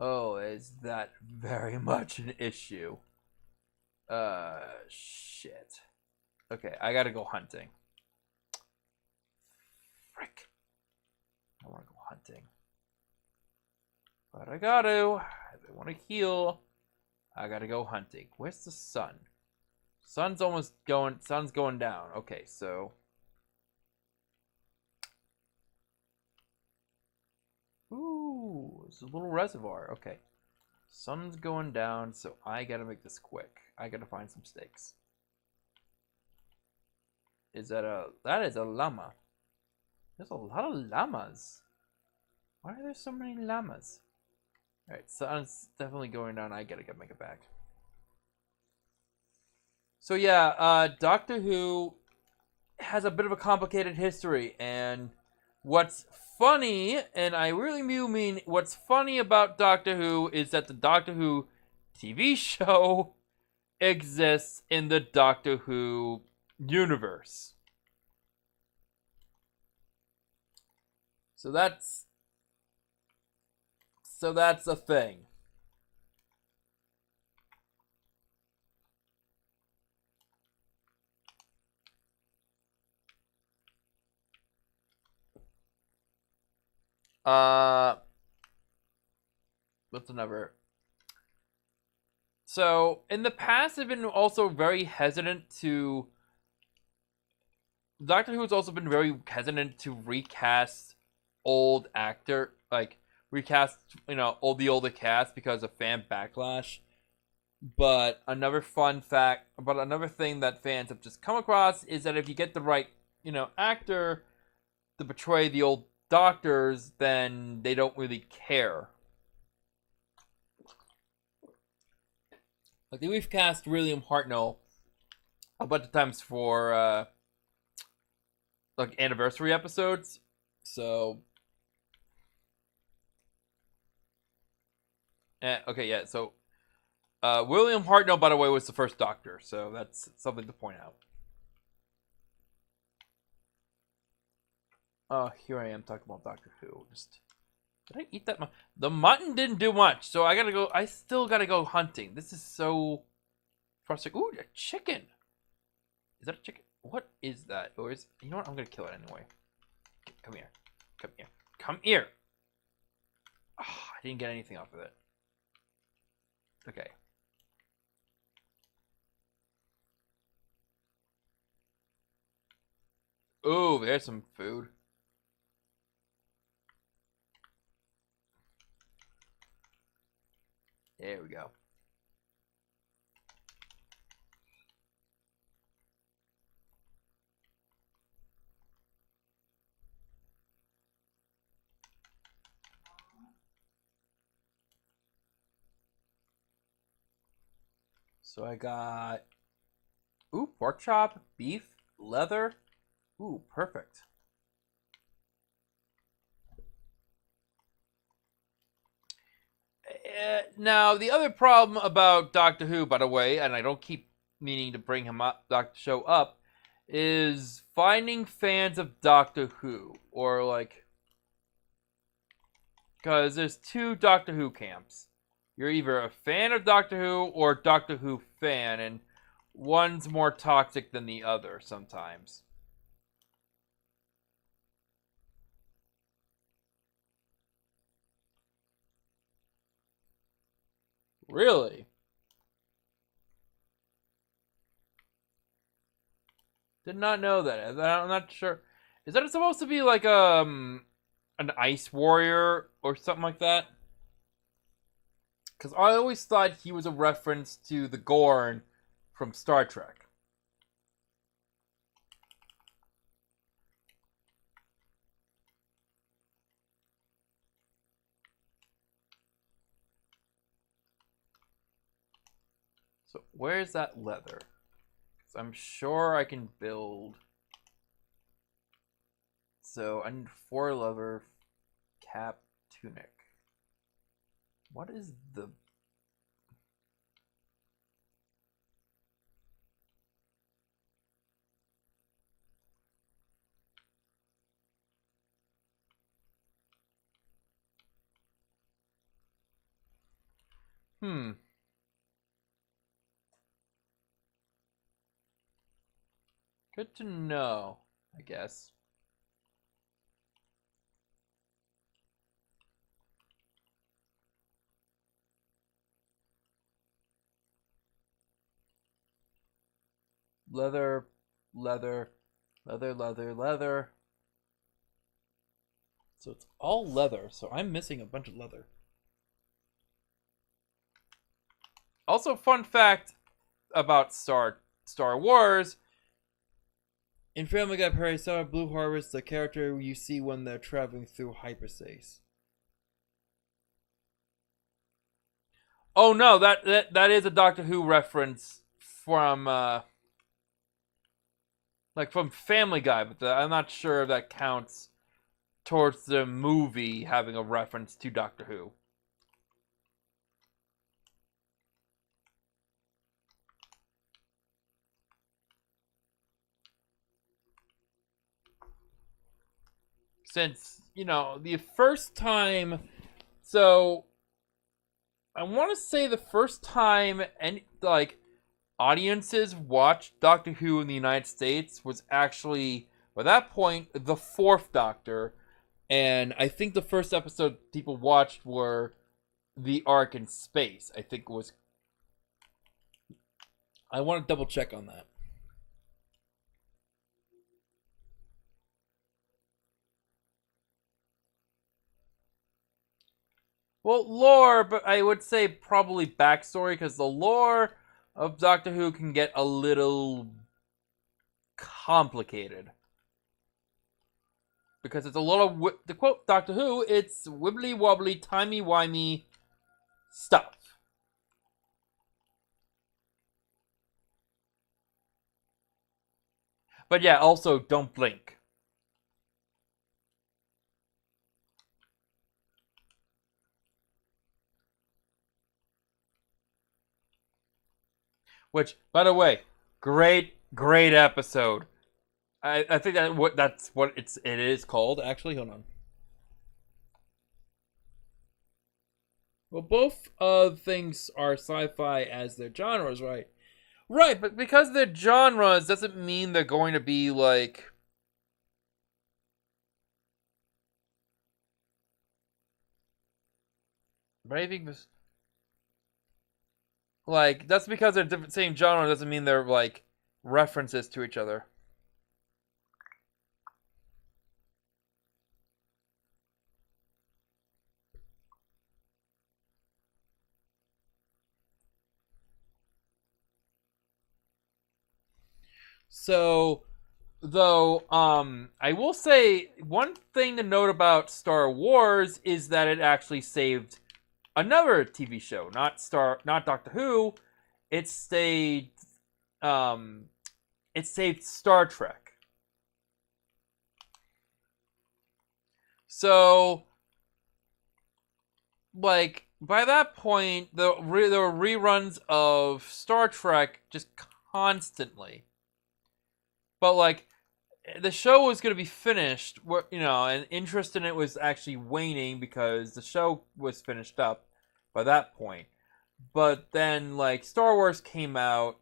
Oh, is that very much an issue? Shit. Okay, I gotta go hunting. Frick. I wanna go hunting. But I gotta. If I wanna heal, I gotta go hunting. Where's the sun? Sun's going down. Okay, so. Ooh, it's a little reservoir. Okay. Sun's going down, so I gotta make this quick. I gotta find some steaks. That is a llama. There's a lot of llamas. Why are there so many llamas? Alright, sun's definitely going down. I gotta make it back. So yeah, Doctor Who has a bit of a complicated history, and what's funny, and I really do mean what's funny about Doctor Who is that the Doctor Who TV show exists in the Doctor Who universe. So that's a thing. Uh what's another? So in the past, I've been also very hesitant to Doctor Who has also been very hesitant to recast old actor, recast, all the older cast because of fan backlash. But another thing that fans have just come across is that if you get the right, actor to portray the old doctors, then they don't really care. Like we've cast William Hartnell a bunch of times for anniversary episodes. So okay, yeah. So William Hartnell, by the way, was the first Doctor, so that's something to point out. Here I am talking about Doctor Who. Did I eat that? The mutton didn't do much, so I gotta go. I still gotta go hunting. This is so frustrating. Ooh, a chicken. Is that a chicken? What is that? Or is you know what? I'm gonna kill it anyway. Come here. Come here. Come here. Oh, I didn't get anything off of it. Okay. Ooh, there's some food. There we go. So I got Ooh, pork chop, beef, leather. Ooh, perfect. Now, the other problem about Doctor Who, by the way, and I don't keep meaning to bring him up, Doctor Show up, is finding fans of Doctor Who, or like, because there's two Doctor Who camps. You're either a fan of Doctor Who or Doctor Who fan, and one's more toxic than the other sometimes. Really? Did not know that. I'm not sure. Is that supposed to be like an ice warrior or something like that? Because I always thought he was a reference to the Gorn from Star Trek. So where's that leather? Because I'm sure I can build. So I need 4 leather, cap, tunic. What is the... Good to know, I guess. Leather, leather, leather, leather, leather. So it's all leather, so I'm missing a bunch of leather. Also, fun fact about Star Wars. In Family Guy Perry Star Blue Harvest, the character you see when they're traveling through hyperspace. Oh no, that is a Doctor Who reference from like from Family Guy, but I'm not sure if that counts towards the movie having a reference to Doctor Who. Since, you know, the first time, so I want to say the first time any like audiences watched Doctor Who in the United States was actually, by that point, the 4th Doctor, and I think the first episode people watched were the Ark in Space. I think it was. I want to double check on that. Well, lore, but I would say probably backstory, because the lore of Doctor Who can get a little complicated. Because it's a lot of, to quote Doctor Who, it's wibbly wobbly, timey wimey stuff. But yeah, also don't blink. Which, by the way, great episode. I think that's what it is called. Actually, hold on. Well, both things are sci-fi as their genres, right? Right, but because they're genres doesn't mean they're going to be like. But I think this. Like, that's because they're different, same genre doesn't mean they're like references to each other. So, though, I will say one thing to note about Star Wars is that it actually saved another TV show, not Doctor Who. It stayed it saved Star Trek. So, like, by that point, there were reruns of Star Trek just constantly. But, like, the show was going to be finished, and interest in it was actually waning because the show was finished up by that point. But then, like, Star Wars came out,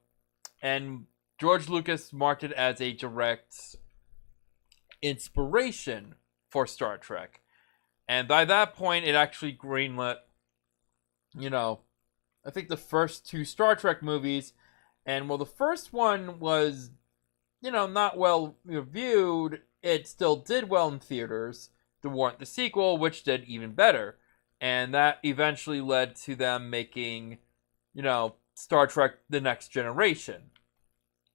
and George Lucas marked it as a direct inspiration for Star Trek. And by that point, it actually greenlit, I think the first 2 Star Trek movies. And while the first one was, not well reviewed, it still did well in theaters to warrant the sequel, which did even better. And that eventually led to them making, Star Trek The Next Generation,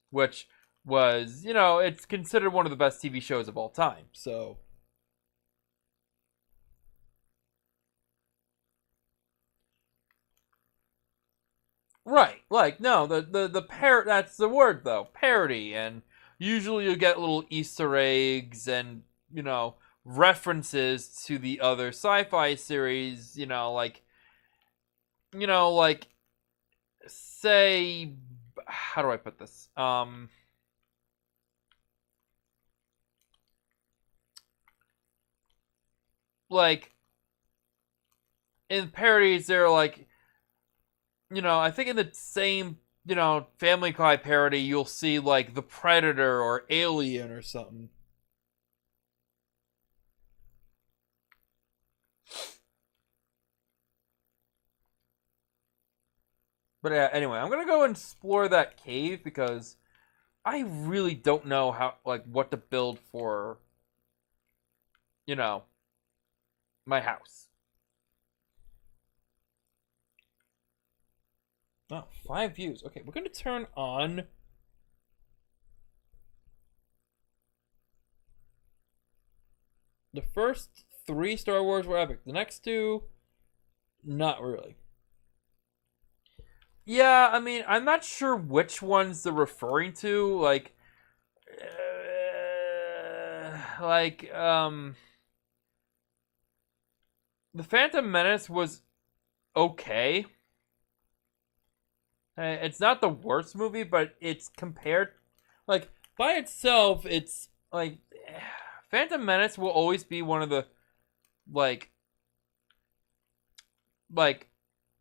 which was, it's considered one of the best TV shows of all time. So, right, like, no, that's the word, though, parody, and usually you get little Easter eggs and, references to the other sci-fi series, like, say, how do I put this? Like, in parodies, they're like, I think in the same, Family Guy parody, you'll see, like, The Predator or Alien or something. But anyway, I'm gonna go and explore that cave because I really don't know what to build for, my house. Oh, 5 views. Okay, we're gonna turn on the first 3 Star Wars were epic. The next 2, not really. Yeah, I mean, I'm not sure which ones they're referring to. The Phantom Menace was okay. It's not the worst movie, but it's compared, like, by itself, it's, like, Phantom Menace will always be one of the,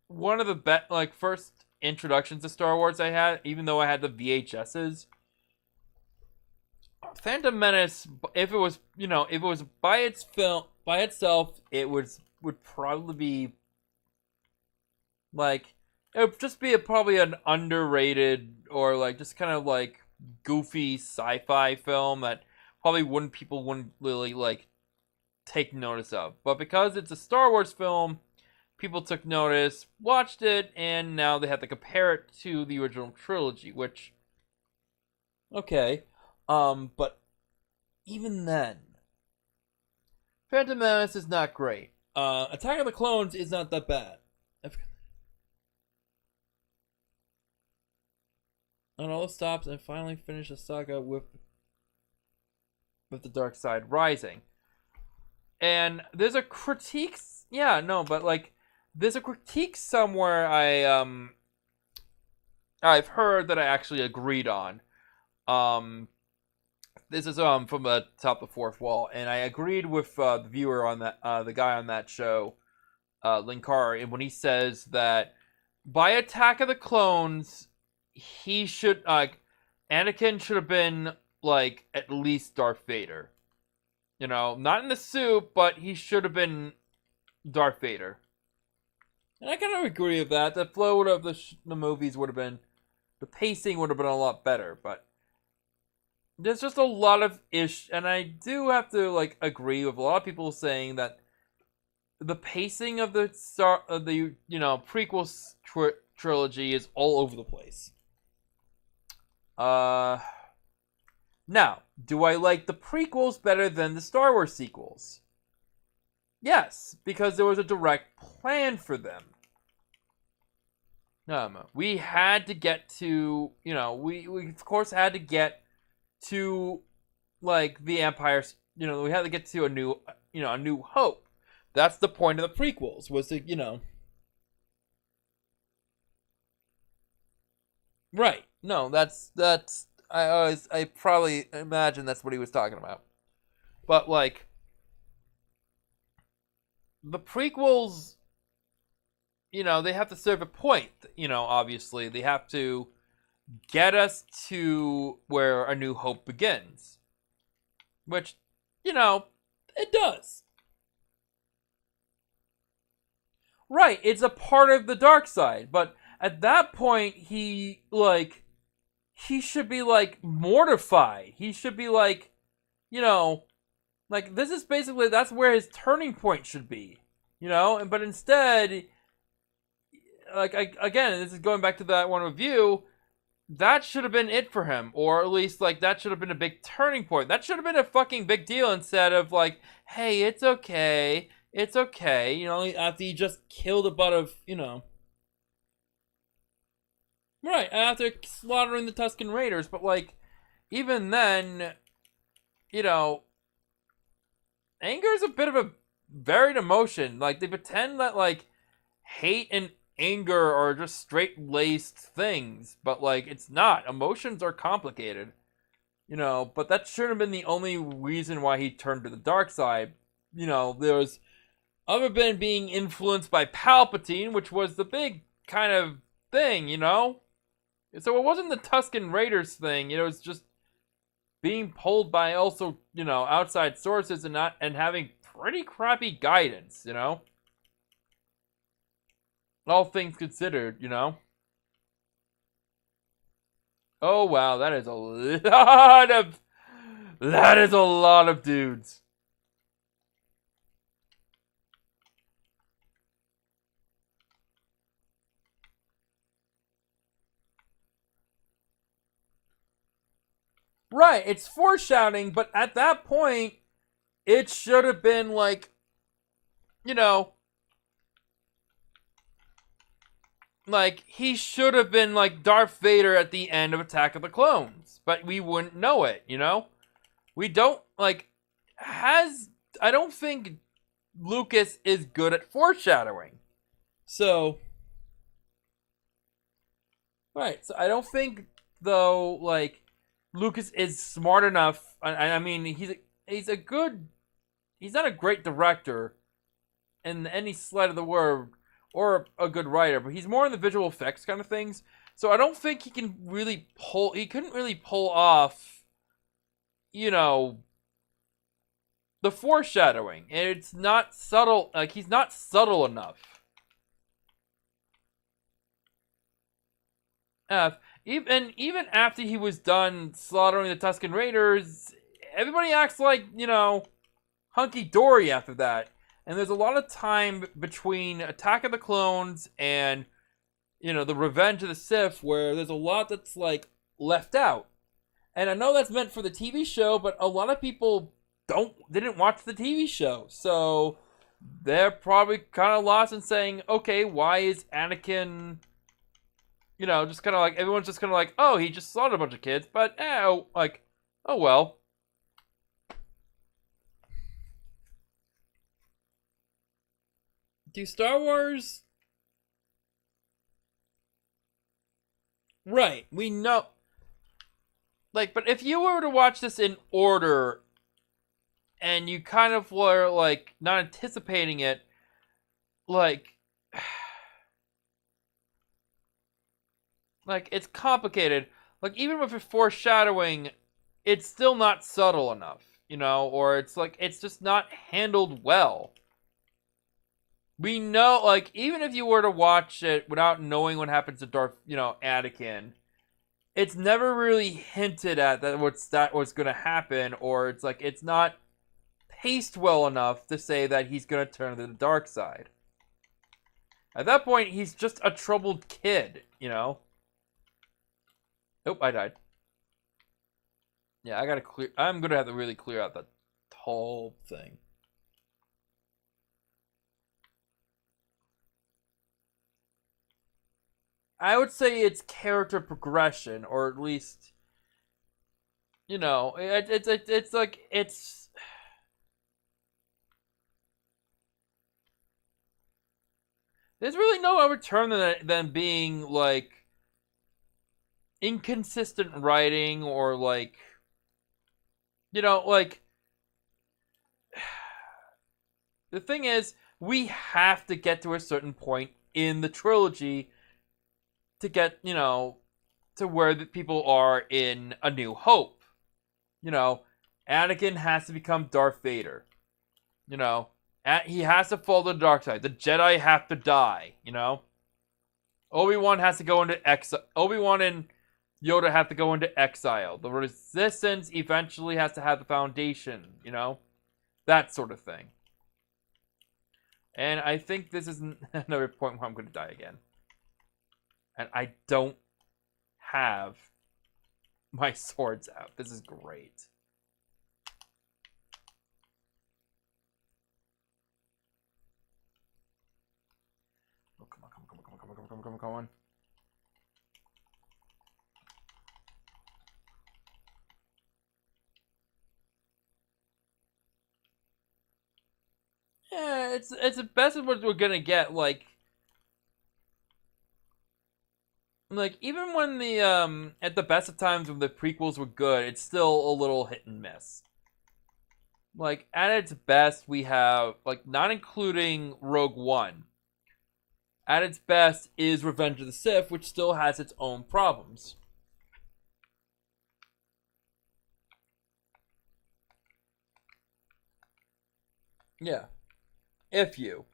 one of the first introductions to Star Wars I had, even though I had the VHSs. Phantom Menace, if it was by itself, it would probably be, like, it would just be probably an underrated or, like, just kind of, like, goofy sci-fi film that probably people wouldn't really, like, take notice of. But because it's a Star Wars film, people took notice, watched it, and now they have to compare it to the original trilogy, which, okay, but even then, Phantom Menace is not great. Attack of the Clones is not that bad. And all the stops and finally finish the saga with the Dark Side Rising. And there's a critique, there's a critique somewhere I've heard that I actually agreed on. This is from the top of the fourth wall, and I agreed with the viewer on that, the guy on that show, Linkar, and when he says that by Attack of the Clones, he should, Anakin should have been, like, at least Darth Vader. Not in the suit, but he should have been Darth Vader. And I kind of agree with that. The flow of the movies would have been, the pacing would have been a lot better, but there's just a lot of and I do have to, like, agree with a lot of people saying that the pacing of the prequel trilogy is all over the place. Now, do I like the prequels better than the Star Wars sequels? Yes, because there was a direct plan for them. We had to get to, we of course had to get to like the Empire's. We had to get to a new hope. That's the point of the prequels, was to. Right. No, that's I probably imagine that's what he was talking about. But like the prequels, they have to serve a point, obviously. They have to get us to where A New Hope begins. Which, it does. Right, it's a part of the dark side, but at that point he should be like mortified. He should be like, this is basically, that's where his turning point should be. But instead, again, this is going back to that one review, that should have been it for him, or at least that should have been a big turning point. That should have been a fucking big deal instead of hey, it's okay, after he just killed a butt of, right, after slaughtering the Tusken Raiders. But even then, anger is a bit of a varied emotion. They pretend that hate and anger are just straight-laced things, but it's not. Emotions are complicated, but that shouldn't have been the only reason why he turned to the dark side. There was other than being influenced by Palpatine, which was the big kind of thing, so it wasn't the Tusken Raiders thing. It was just being pulled by also, outside sources and having pretty crappy guidance, all things considered, Oh wow, that is a lot of dudes. Right, it's foreshadowing, but at that point, it should have been he should have been like Darth Vader at the end of Attack of the Clones, but we wouldn't know it, We don't, I don't think Lucas is good at foreshadowing. So, right, so I don't think, though, Lucas is smart enough. I mean, he's not a great director in any slight of the word, or a good writer, but he's more in the visual effects kind of things. So I don't think he couldn't really pull off, the foreshadowing. And it's not subtle, he's not subtle enough. Even after he was done slaughtering the Tusken Raiders, everybody acts like, hunky-dory after that. And there's a lot of time between Attack of the Clones and, the Revenge of the Sith, where there's a lot that's, left out. And I know that's meant for the TV show, but a lot of people didn't watch the TV show. So they're probably kind of lost in saying, okay, why is Anakin, just kind of everyone's just kind of oh, he just slaughtered a bunch of kids, but, oh well. Do Star Wars... Right, we know... but if you were to watch this in order, and you kind of were, not anticipating it, it's complicated. Even with a foreshadowing, it's still not subtle enough, or it's just not handled well. We know, even if you were to watch it without knowing what happens to Darth, Anakin, it's never really hinted at that what's going to happen, or it's not paced well enough to say that he's going to turn to the dark side. At that point, he's just a troubled kid, Oh, I died. Yeah, I'm going to have to really clear out the whole thing. I would say it's character progression, or at least, you know, it's like there's really no other term than being like inconsistent writing or like, you know, like the thing is we have to get to a certain point in the trilogy to get, you know, to where the people are in A New Hope. You know, Anakin has to become Darth Vader. You know, he has to fall to the dark side. The Jedi have to die. You know, Obi-Wan has to go into exile. Obi-Wan and Yoda have to go into exile. The Resistance eventually has to have the Foundation. You know, that sort of thing. And I think this is another point where I'm going to die again. And I don't have my swords out. This is great. Oh, come on, come on. Yeah, it's the best of what we're gonna get. Like even when the at the best of times when the prequels were good, it's still a little hit and miss. Like at its best, we have like not including Rogue One. At its best is Revenge of the Sith, which still has its own problems. Yeah, if you.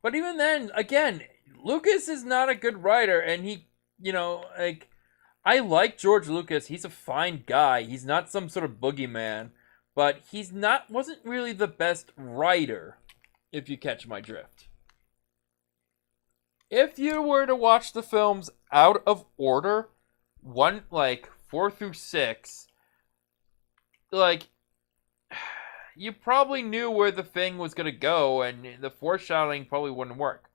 But even then, again, Lucas is not a good writer, and he, you know, like I like George Lucas. He's a fine guy. He's not some sort of boogeyman, but wasn't really the best writer, if you catch my drift. If you were to watch the films out of order, one like 4 through 6, like you probably knew where the thing was gonna go, and the foreshadowing probably wouldn't work.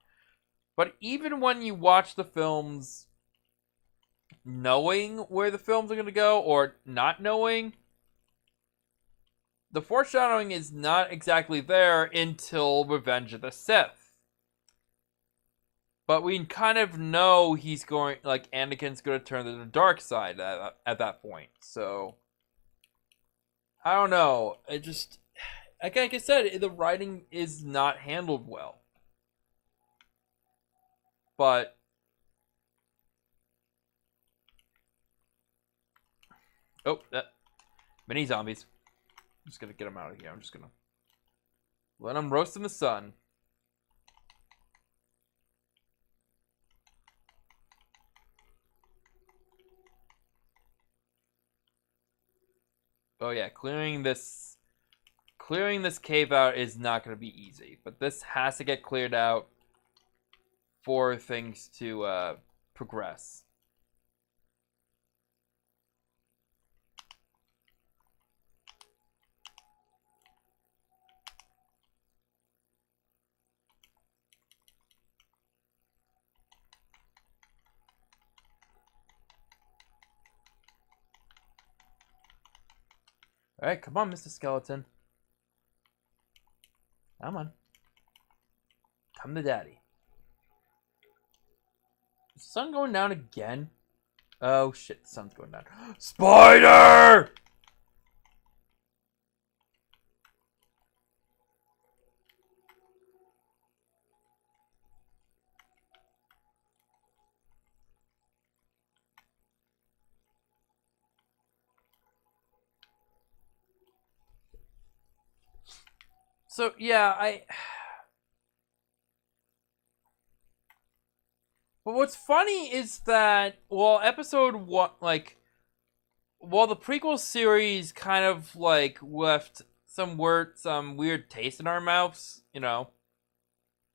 But even when you watch the films knowing where the films are gonna go or not knowing, the foreshadowing is not exactly there until Revenge of the Sith. But we kind of know he's going, like, Anakin's going to turn to the dark side at that point. So, I don't know. It just, like I said, the writing is not handled well. But, oh, mini zombies. I'm just going to get them out of here. I'm just going to let them roast in the sun. Oh yeah, clearing this cave out is not going to be easy, but this has to get cleared out for things to progress. Alright, come on, Mr. Skeleton. Come on. Come to daddy. Is the sun going down again? Oh shit, the sun's going down. Spider! So yeah, but what's funny is that episode 1, like, while the prequel series kind of like left some weird taste in our mouths, you know,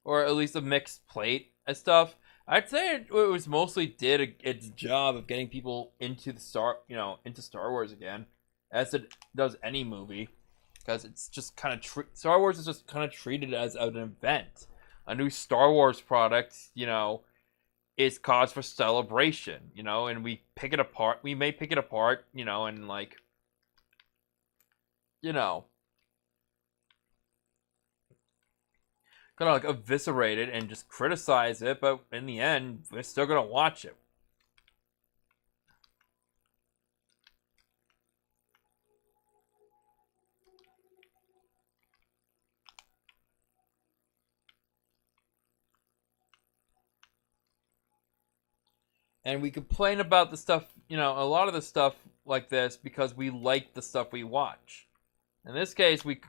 or at least a mixed plate and stuff, I'd say it was mostly did its job of getting people into into Star Wars again, as it does any movie. Because it's just kind of Star Wars is just kind of treated as an event. A new Star Wars product, you know, is cause for celebration, you know, and we pick it apart. We may pick it apart, you know, and like you know, gonna like eviscerate it and just criticize it, but in the end, we're still gonna watch it. And we complain about the stuff, a lot of the stuff like this because we like the stuff we watch. In this case, we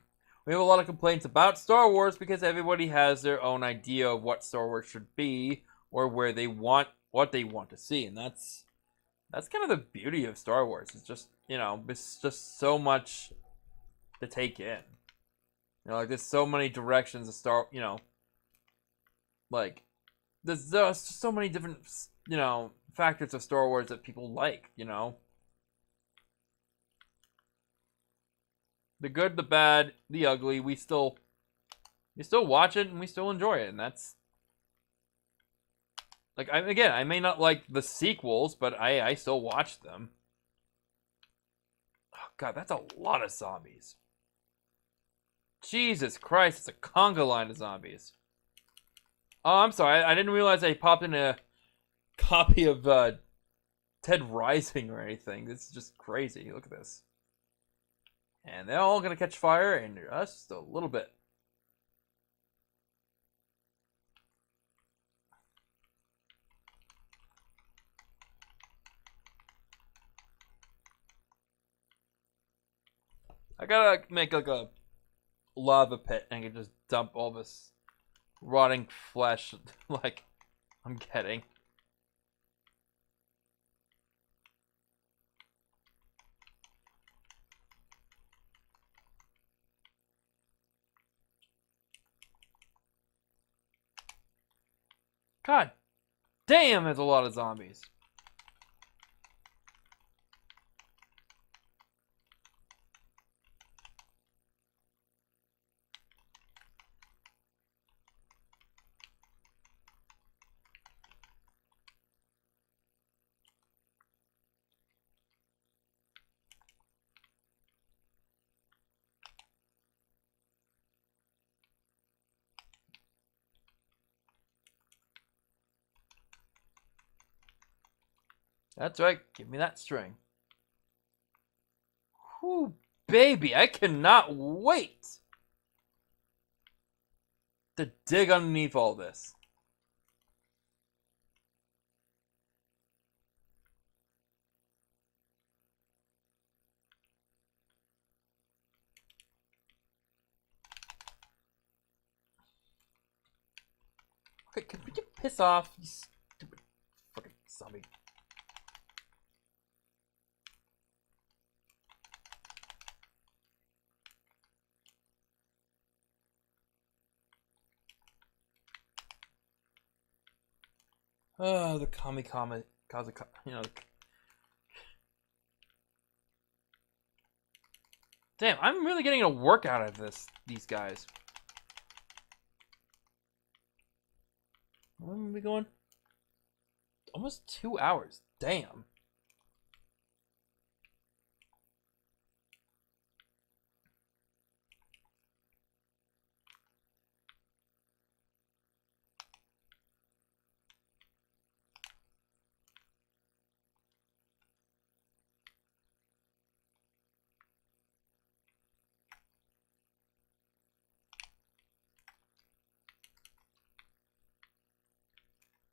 have a lot of complaints about Star Wars because everybody has their own idea of what Star Wars should be or where they want what they want to see, and that's kind of the beauty of Star Wars. It's just it's just so much to take in. Like there's so many directions of like there's just so many different factors of Star Wars that people like. The good, the bad, the ugly. We still watch it and we still enjoy it, and that's like I may not like the sequels, but I still watch them. Oh god, that's a lot of zombies. Jesus Christ, it's a conga line of zombies. Oh, I'm sorry, I didn't realize I popped in a copy of Dead Rising or anything. This is just crazy. Look at this. And they're all gonna catch fire in just a little bit. I gotta make like a lava pit and I can just dump all this rotting flesh like I'm getting. God damn, there's a lot of zombies. That's right, give me that string. Whew, baby, I cannot wait to dig underneath all this. Okay, can you piss off, you stupid fucking zombie? Oh, the Kamikama, Damn, I'm really getting a workout out of these guys. When are we going? Almost 2 hours. Damn.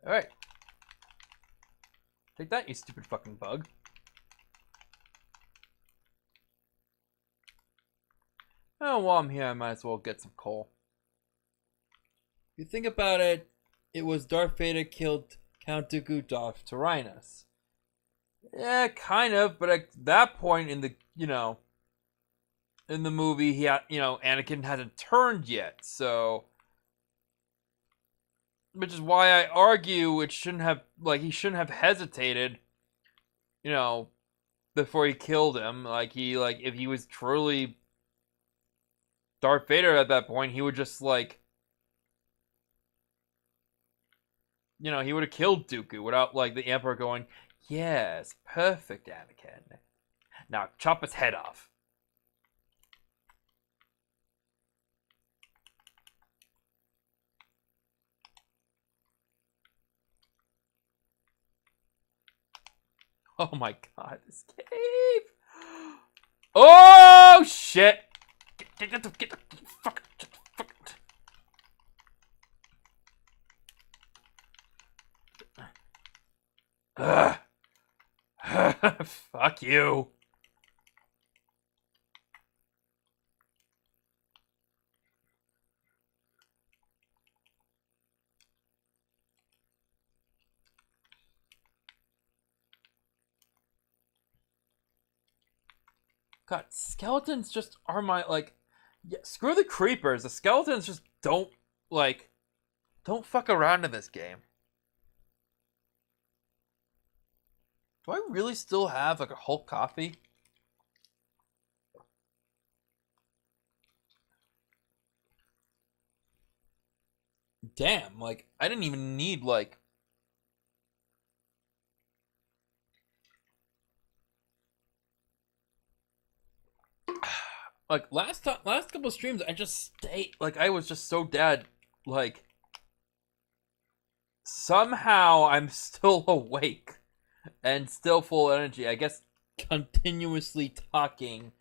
Alright. Take that, you stupid fucking bug. Oh, while I'm here, I might as well get some coal. If you think about it, it was Darth Vader killed Count Dooku Darth Tyrannus. Yeah, kind of, but at that point in the, in the movie, he had, Anakin hasn't turned yet, so... Which is why I argue he shouldn't have hesitated, before he killed him. If he was truly Darth Vader at that point, he would just, he would have killed Dooku without, the Emperor going, yes, perfect, Anakin. Now, chop his head off. Oh my god, this cave! Oh shit! Get the fuck. Ugh. Fuck you. God, skeletons just are my, like, yeah, screw the creepers. The skeletons just don't, like, don't fuck around in this game. Do I really still have, like, a Hulk coffee? Damn, like, I didn't even need, like... Like, last couple of streams, I just stayed, like, I was just so dead, like... Somehow, I'm still awake and still full energy. I guess continuously talking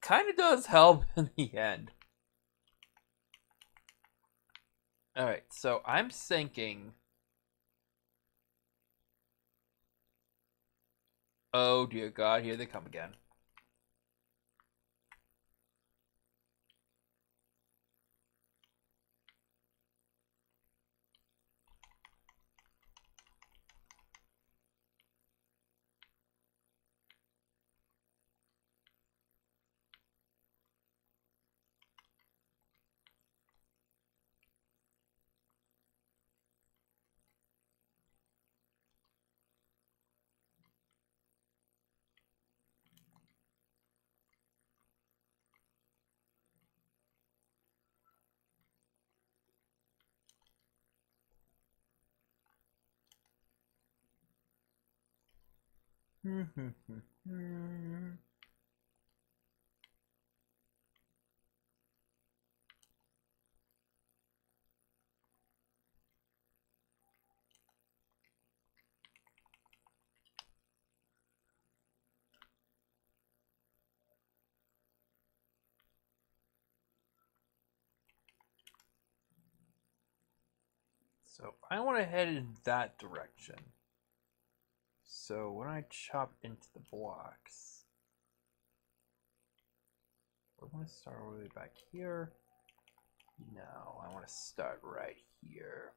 kind of does help in the end. Alright, so I'm thinking... Oh dear god, here they come again. So I want to head in that direction. So when I chop into the blocks, I want to start all the way back here. No, I want to start right here.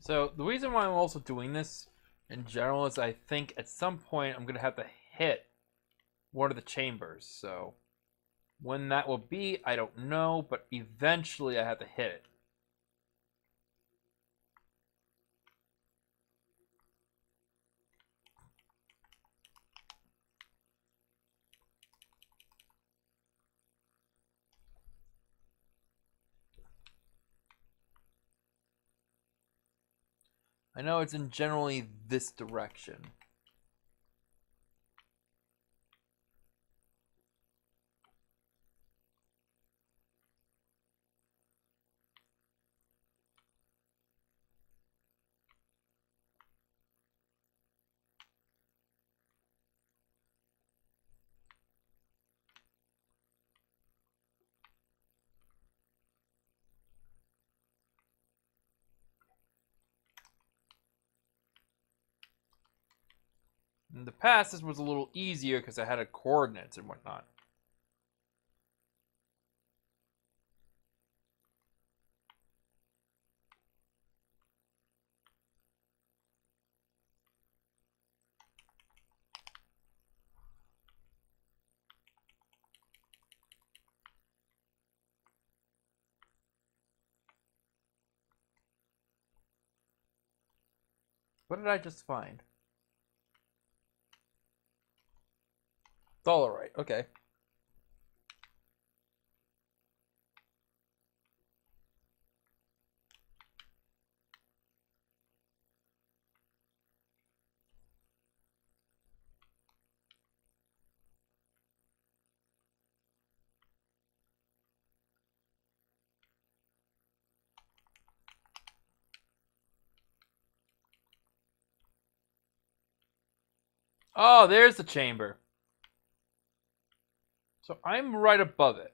So the reason why I'm also doing this in general is I think at some point I'm going to have to hit one of the chambers. So when that will be, I don't know, but eventually I have to hit it. I know it's in generally this direction. past, this was a little easier because I had coordinates and whatnot. What did I just find? Dollarite, okay. Oh, there's the chamber. So I'm right above it.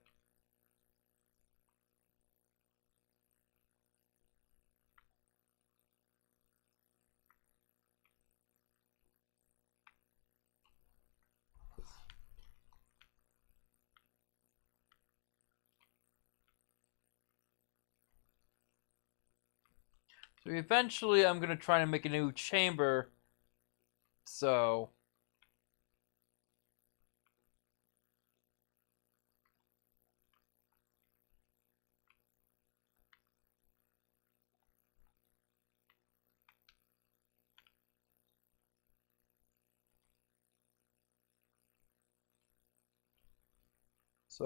So eventually I'm going to try to make a new chamber. So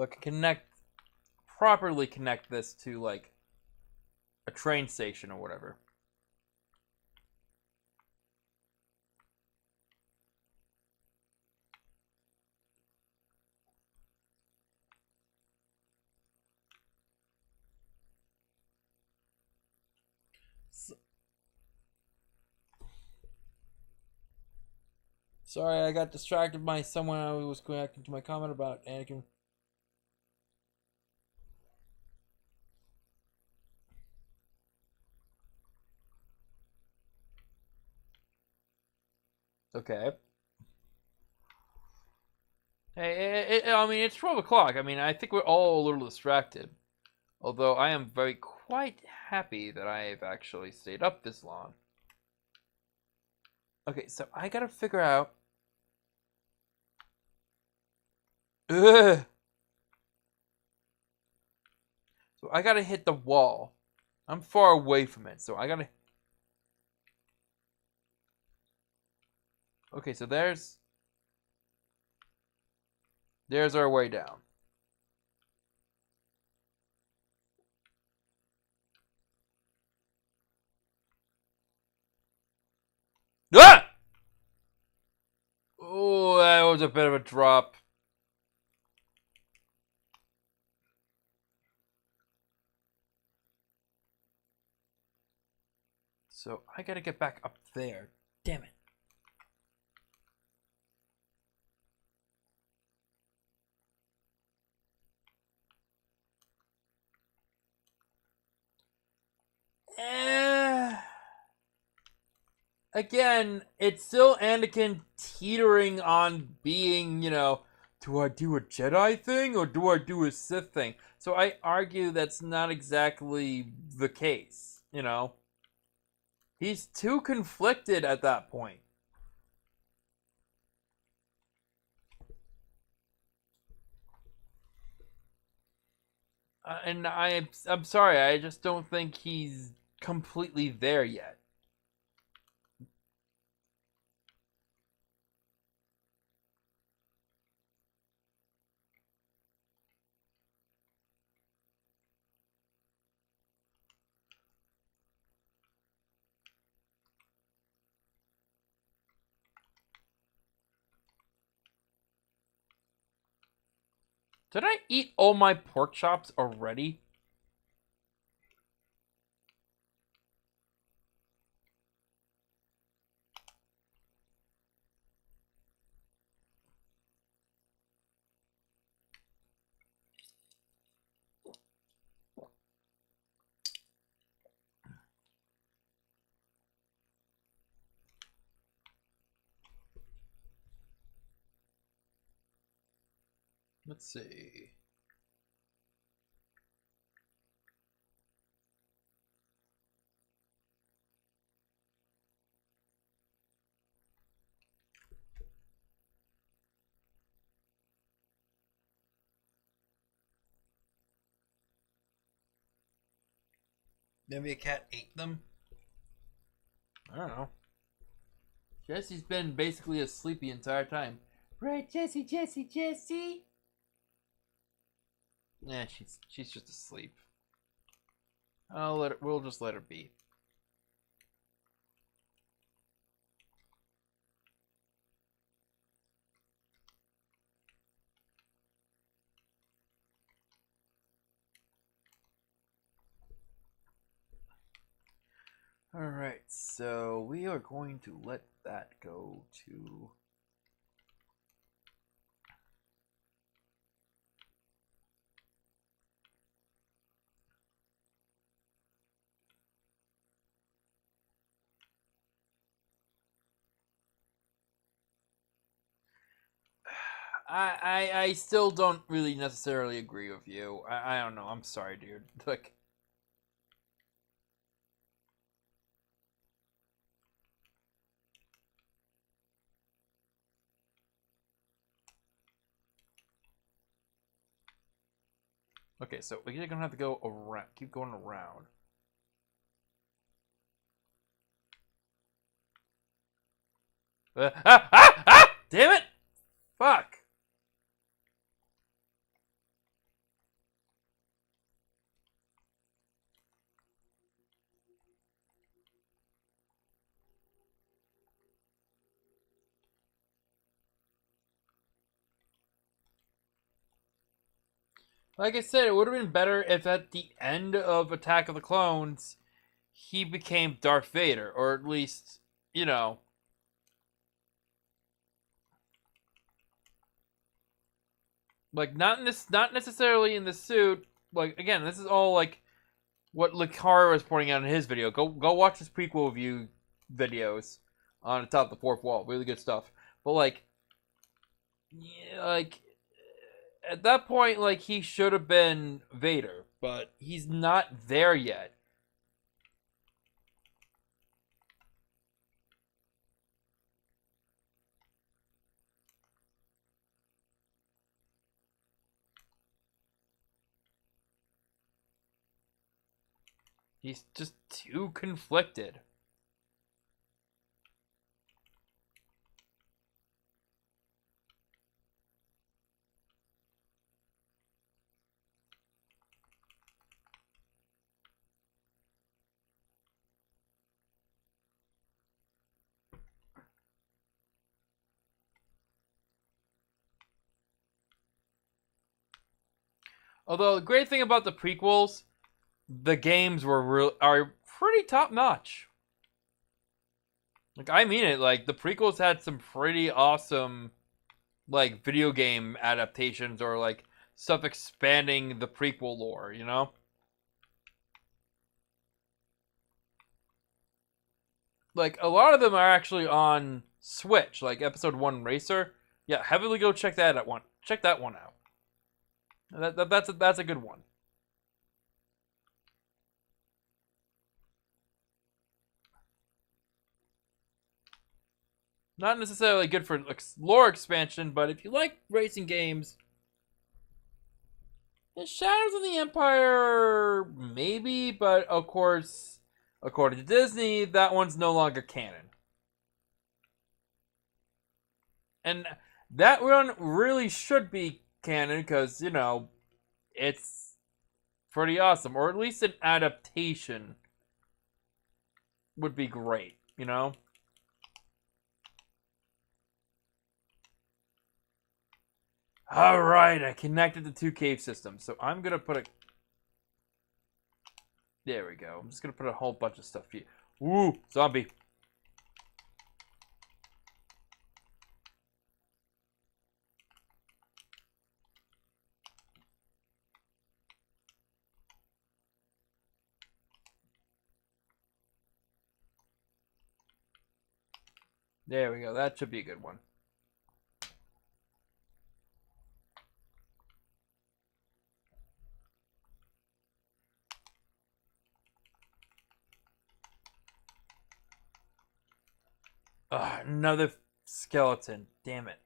I can properly connect this to like a train station or whatever. Sorry, I got distracted by someone I was connecting to my comment about Anakin. Okay. Hey, I mean, it's 12 o'clock. I mean, I think we're all a little distracted. Although I am quite happy that I've actually stayed up this long. Okay, so I gotta figure out... Ugh. So I gotta hit the wall. I'm far away from it, so I gotta... Okay, so there's our way down. Ah! Oh, that was a bit of a drop. So I gotta get back up there. Damn it. Again, it's still Anakin teetering on being, do I do a Jedi thing or do I do a Sith thing? So I argue that's not exactly the case, He's too conflicted at that point. And I'm sorry, I just don't think he's completely there yet. Did I eat all my pork chops already? Let's see. Maybe a cat ate them? I don't know. Jesse's been basically asleep the entire time. Right, Jesse, Jesse, Jesse? Yeah, she's just asleep. We'll just let her be. Alright, so we are going to let that go to... I still don't really necessarily agree with you. I don't know. I'm sorry, dude. Like... Okay, so we're gonna have to go around. Keep going around. Damn it! Fuck! Like I said, it would have been better if at the end of Attack of the Clones, he became Darth Vader, or at least, you know, like not necessarily in the suit. Like again, this is all like what Lakar was pointing out in his video. Go watch his prequel review videos on the top of the fourth wall. Really good stuff. But like, yeah, like at that point, like he should have been Vader, but he's not there yet. He's just too conflicted. Although the great thing about the prequels, the games are pretty top notch. Like I mean it. Like the prequels had some pretty awesome, like video game adaptations or like stuff expanding the prequel lore. You know, like a lot of them are actually on Switch. Like Episode 1 Racer. Yeah, heavily go check that out. Check that one out. That's a good one. Not necessarily good for lore expansion, but if you like racing games, the Shadows of the Empire, maybe, but of course, according to Disney, that one's no longer canon. And that one really should be canon because, you know, it's pretty awesome. Or at least an adaptation would be great, you know? Alright, I connected the two cave systems. So I'm going to put a... There we go. I'm just going to put a whole bunch of stuff here. Ooh, zombie. There we go. That should be a good one. Ugh, another skeleton. Damn it.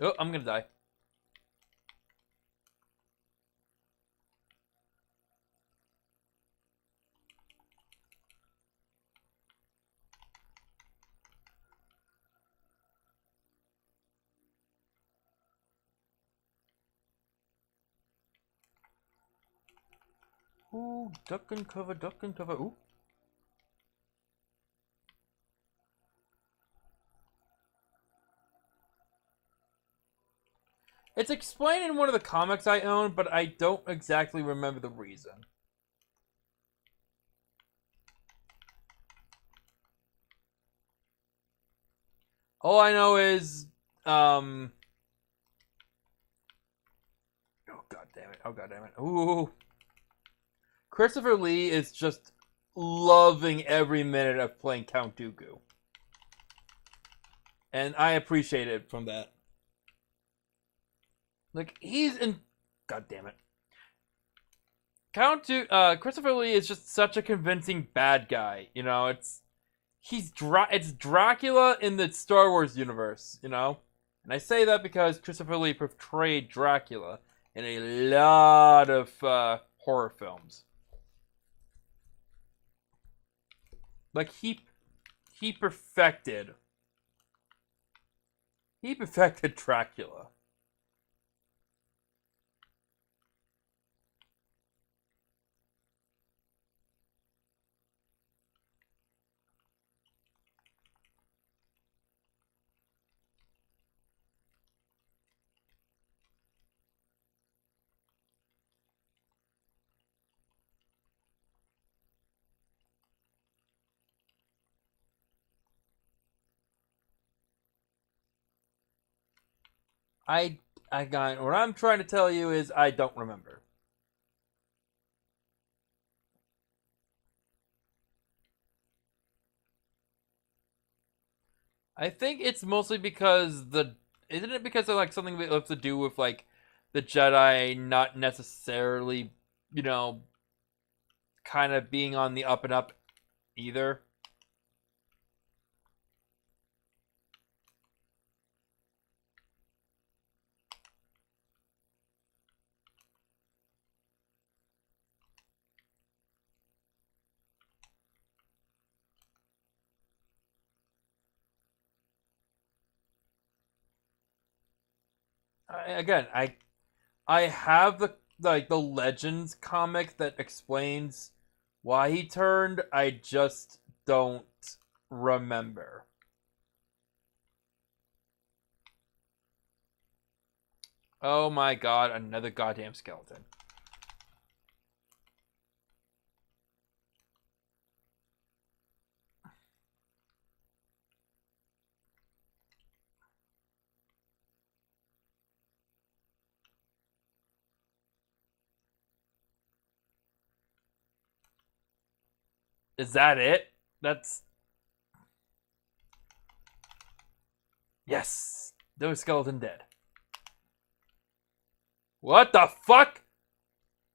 Oh, I'm gonna die. Ooh, duck and cover, duck and cover. Ooh. It's explained in one of the comics I own, but I don't exactly remember the reason. All I know is, oh god damn it! Oh god damn it! Ooh, Christopher Lee is just loving every minute of playing Count Dooku, and I appreciate it from that. Like he's in, god damn it! Christopher Lee is just such a convincing bad guy. You know, it's Dracula in the Star Wars universe, you know? And I say that because Christopher Lee portrayed Dracula in a lot of horror films. Like he perfected Dracula. I I got what I'm trying to tell you is I don't remember. I think it's mostly because isn't it because of like something that has to do with like the Jedi not necessarily, you know, kind of being on the up and up either. I have the Legends comic that explains why he turned. I just don't remember. Oh my god, another goddamn skeleton. Is that it? That's yes. No skeleton dead. What the fuck?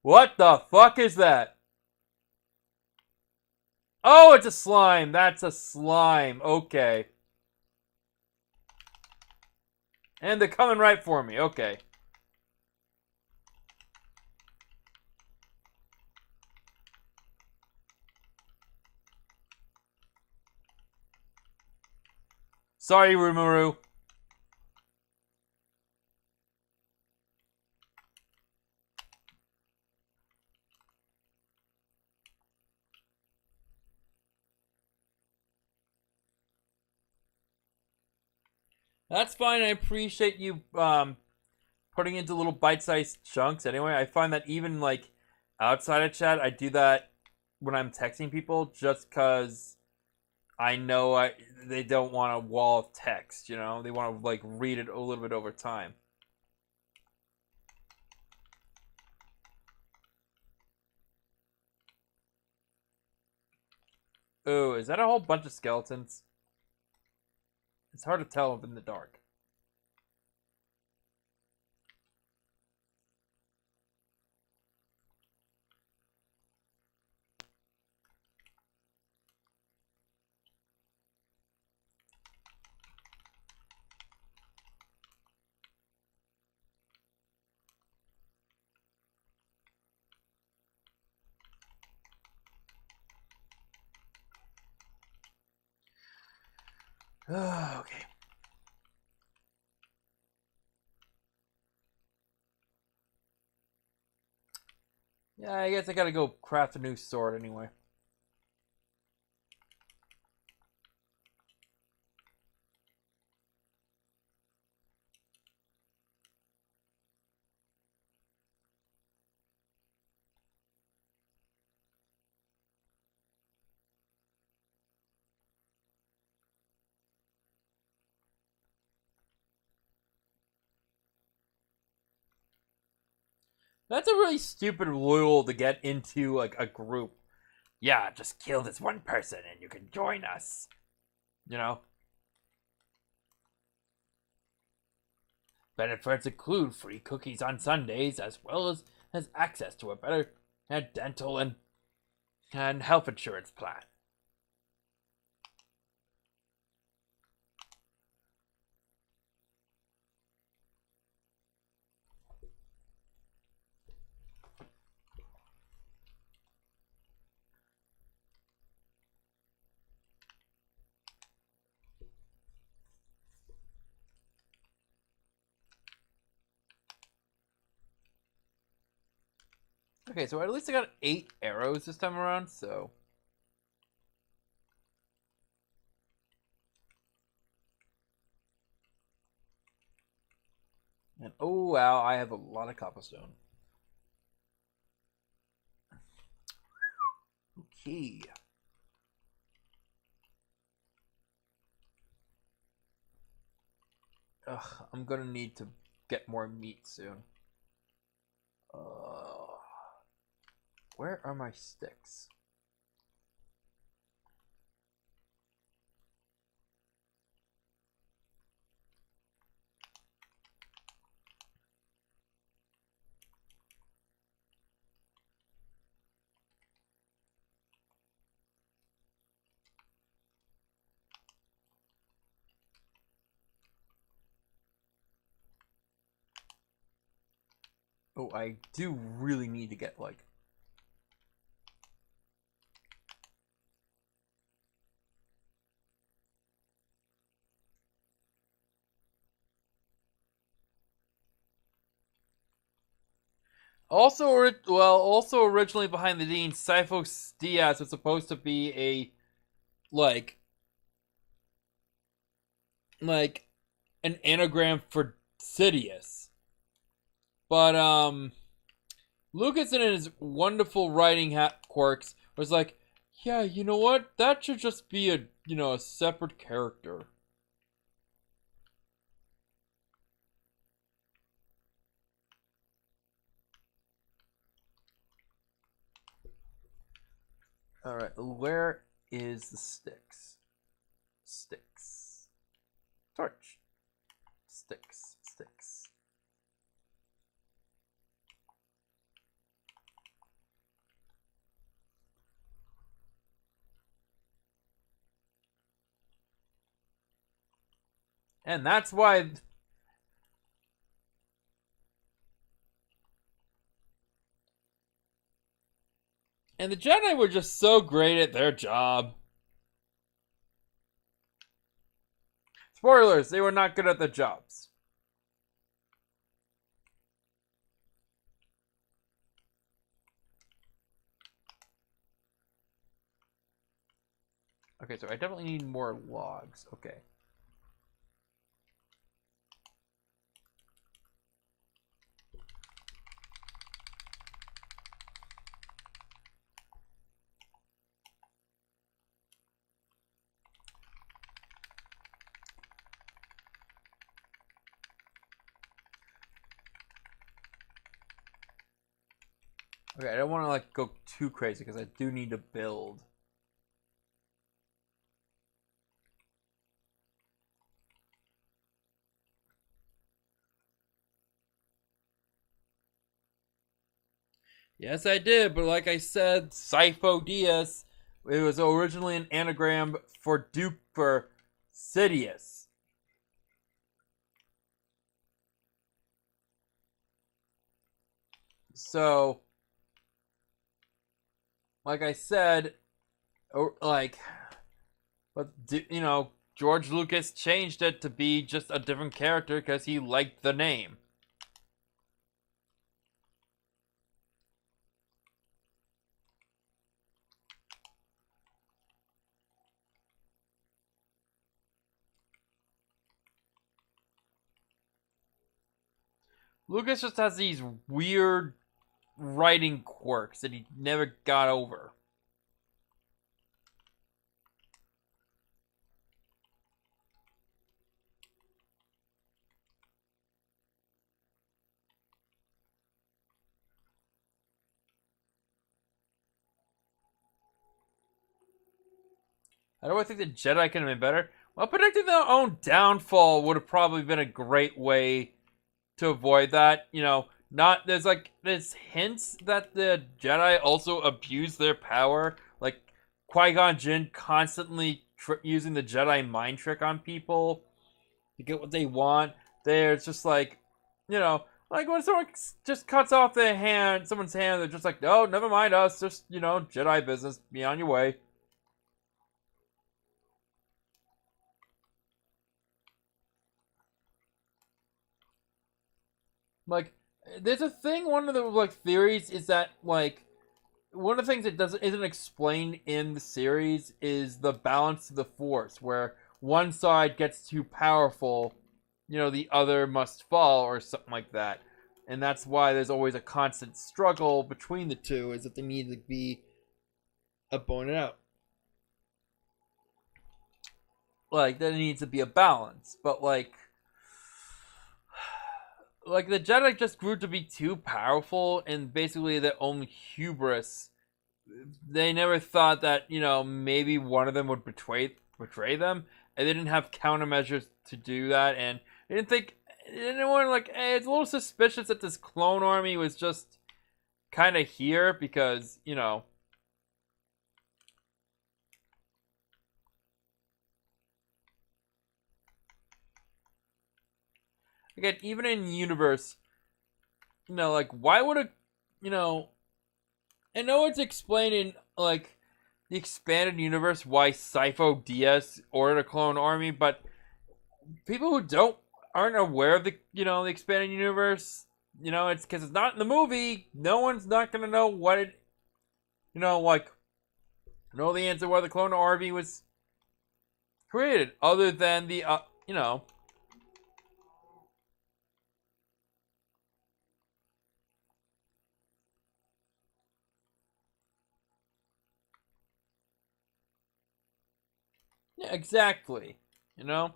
What the fuck is that? Oh, it's a slime. That's a slime. Okay. And they're coming right for me. Okay. Sorry, Rimuru. That's fine. I appreciate you putting into little bite-sized chunks. Anyway, I find that even like outside of chat, I do that when I'm texting people, just because I know they don't want a wall of text. You know, they want to like read it a little bit over time. Oh, is that a whole bunch of skeletons? It's hard to tell in the dark. Okay. Yeah, I guess I gotta go craft a new sword anyway. That's a really stupid rule to get into like a group. Yeah, just kill this one person and you can join us. You know? Benefits include free cookies on Sundays as well as access to a better dental and health insurance plan. Okay, so at least I got 8 arrows this time around, so. And oh wow, I have a lot of cobblestone. Okay. Ugh, I'm gonna need to get more meat soon. Where are my sticks? Oh, I do really need to get like. Also originally behind the Dean, Sifos Diaz was supposed to be a like like an anagram for Sidious, but Lucas in his wonderful writing quirks was like, yeah, you know what? That should just be a separate character. All right, where is the sticks? Sticks. Torch. Sticks. Sticks. And that's why. And the Jedi were just so great at their job. Spoilers, they were not good at their jobs. Okay, so I definitely need more logs. Okay. Okay, I don't want to like go too crazy because I do need to build. Yes, I did, but like I said, Sifo Diaz, it was originally an anagram for Sidious. So, like I said, like, but you know, George Lucas changed it to be just a different character because he liked the name. Lucas just has these weird writing quirks that he never got over. How do I think the Jedi could have been better? Well, predicting their own downfall would have probably been a great way to avoid that. You know, not there's hints that the Jedi also abuse their power, like Qui-Gon Jinn constantly using the Jedi mind trick on people to get what they want. There's just like, you know, like when someone just cuts off someone's hand, they're just like, no, never mind us, just Jedi business, be on your way. Like, there's a thing. One of the theories is that one of the things that isn't explained in the series is the balance of the Force, where one side gets too powerful, the other must fall or something like that, and that's why there's always a constant struggle between the two. Is that they need to be pointed out, like there needs to be a balance, but like the Jedi just grew to be too powerful, and basically their own hubris. They never thought that maybe one of them would betray them, and they didn't have countermeasures to do that, and they didn't think anyone hey, it's a little suspicious that this clone army was just kind of here because again, even in universe, why would a you know I know it's explained in the expanded universe why Sifo Dyas ordered a clone army, but people who aren't aware of the expanded universe, it's because it's not in the movie. No one's not gonna know what it, know the answer why the clone army was created, other than the yeah, exactly, you know.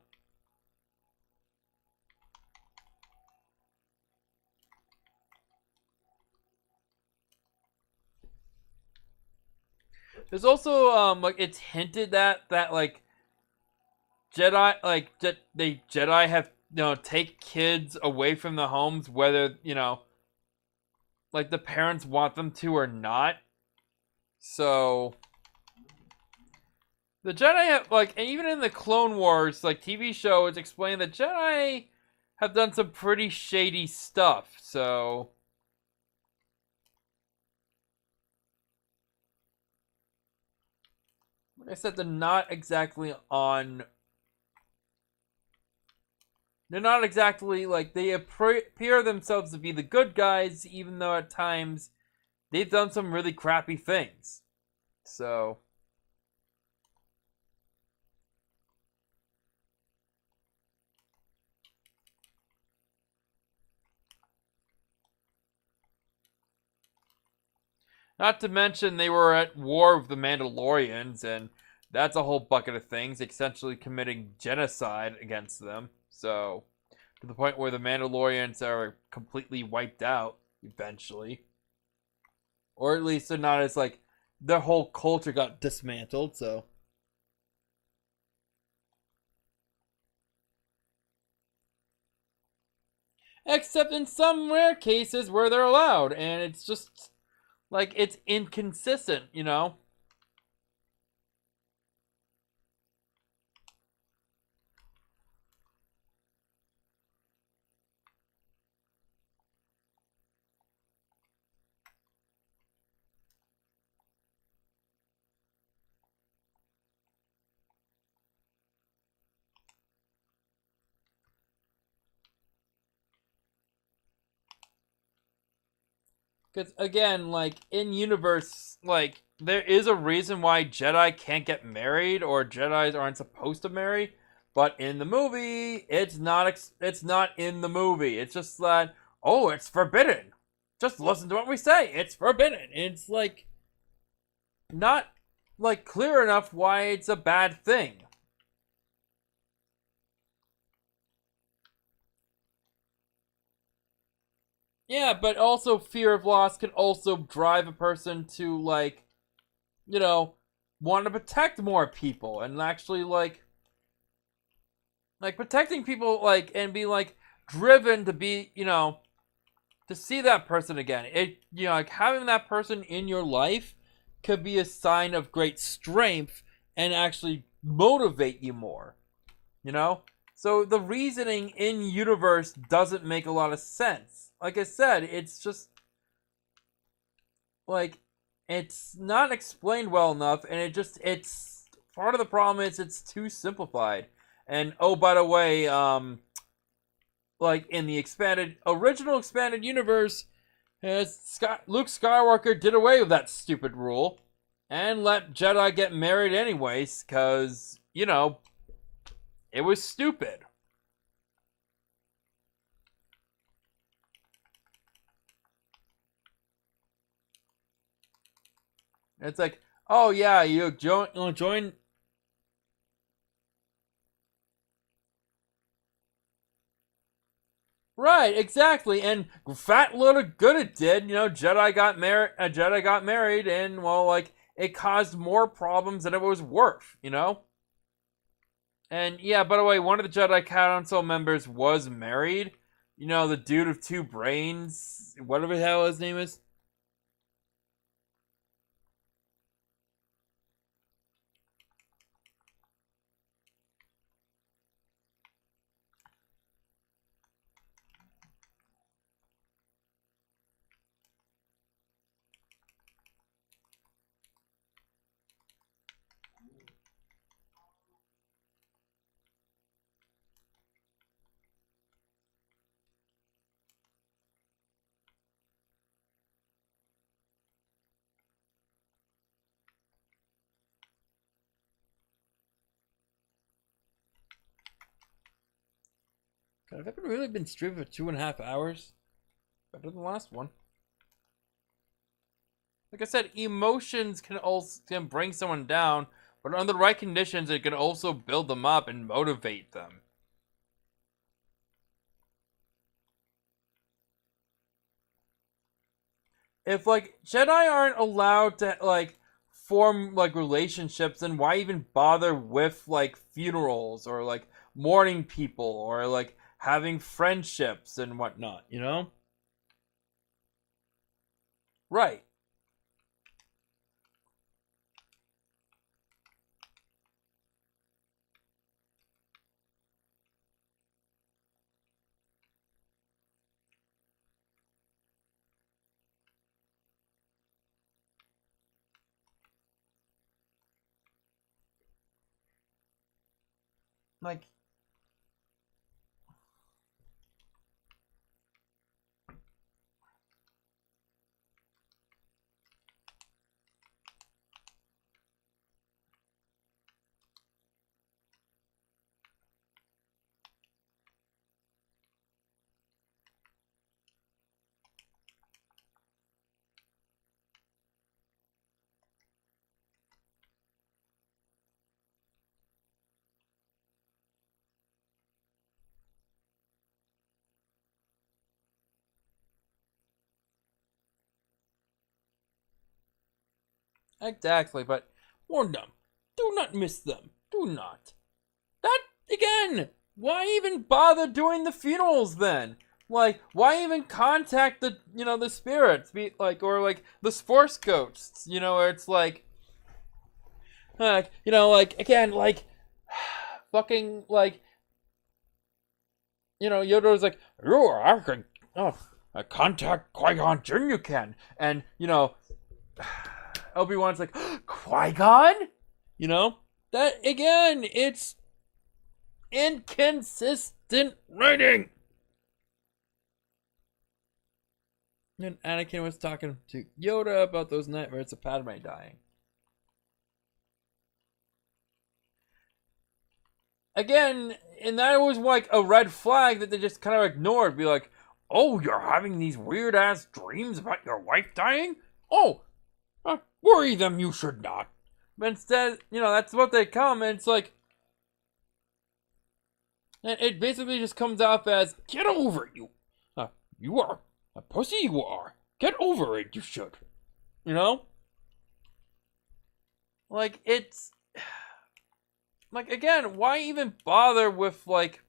There's also it's hinted that Jedi they Jedi have take kids away from the homes, whether the parents want them to or not. So the Jedi have and even in the Clone Wars TV show, it's explained that Jedi have done some pretty shady stuff. So like I said, they're not exactly on. They're not exactly they appear themselves to be the good guys, even though at times they've done some really crappy things. So not to mention they were at war with the Mandalorians, and that's a whole bucket of things, essentially committing genocide against them. So to the point where the Mandalorians are completely wiped out eventually, or at least they're not as their whole culture got dismantled. So except in some rare cases where they're allowed, and it's just Like, it's inconsistent, you know? Because, again, like, in universe, like, there is a reason why Jedi can't get married or Jedis aren't supposed to marry. But in the movie, it's not in the movie. It's just that, oh, it's forbidden. Just listen to what we say. It's forbidden. It's, like, not, like, clear enough why it's a bad thing. Yeah, but also fear of loss can also drive a person to, like, you know, want to protect more people and actually, like protecting people, like, and be, like, driven to be, to see that person again. It, like, having that person in your life could be a sign of great strength and actually motivate you more, you know? So the reasoning in universe doesn't make a lot of sense. Like I said, it's just, like, it's not explained well enough, and it's part of the problem is it's too simplified. And oh, by the way, like, in the original expanded universe, Luke Skywalker did away with that stupid rule and let Jedi get married anyways, because, it was stupid. It's like, oh yeah, you join. Right, exactly, and fat load of good it did. Jedi got married. Jedi got married, and, well, like, it caused more problems than it was worth. And yeah, by the way, one of the Jedi Council members was married. The dude of two brains, whatever the hell his name is. God, have I really been streaming for 2.5 hours? Better than the last one. Like I said, emotions can bring someone down, but under the right conditions, it can also build them up and motivate them. If, like, Jedi aren't allowed to, like, form, like, relationships, then why even bother with, like, funerals or, like, mourning people or, like, having friendships and whatnot? Right. Like, exactly, but warn them. Do not miss them. Do not. That, again, why even bother doing the funerals then? Like, why even contact the, the spirits? Or like the sports ghosts, where it's like, again, like, fucking, like, Yoda's like, I can, contact Qui-Gon Jinn, you can. And, Obi-Wan's like, Qui-Gon? That, again, it's inconsistent writing. And Anakin was talking to Yoda about those nightmares of Padme dying. Again, and that was like a red flag that they just kind of ignored. Be like, oh, you're having these weird ass dreams about your wife dying? Oh, worry them, you should not. But instead, that's what they come, and it's like, and it basically just comes off as, get over it, you. You are a pussy, you are. Get over it, you should. Like, it's, like, again, why even bother with, like,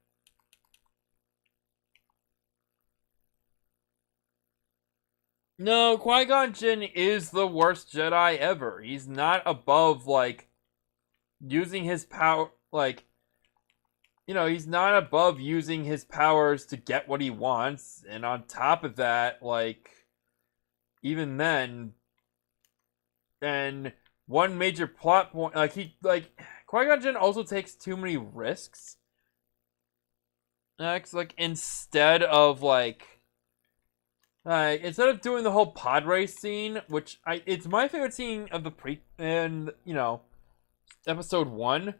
no, Qui-Gon Jinn is the worst Jedi ever. He's not above, like, using his power, like, he's not above using his powers to get what he wants. And on top of that, like, even then, and one major plot point, Qui-Gon Jinn also takes too many risks. Like, instead of doing the whole pod race scene, which it's my favorite scene of the episode 1,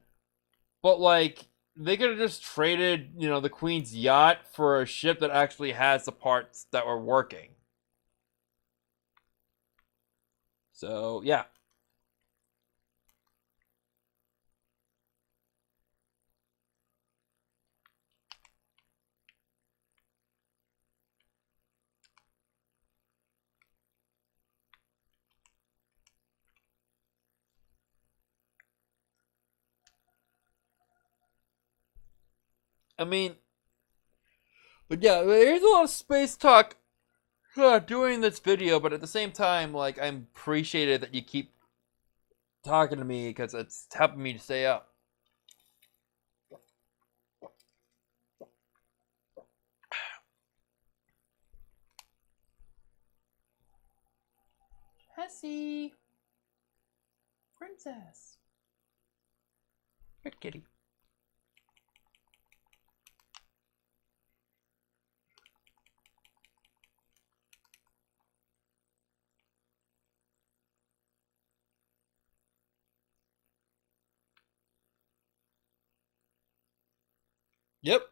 but like, they could have just traded, the Queen's yacht for a ship that actually has the parts that were working. So, yeah. I mean, but yeah, there's a lot of space talk doing this video, but at the same time, like, I'm appreciated that you keep talking to me because it's helping me to stay up. Hessie, princess, good kitty. Yep.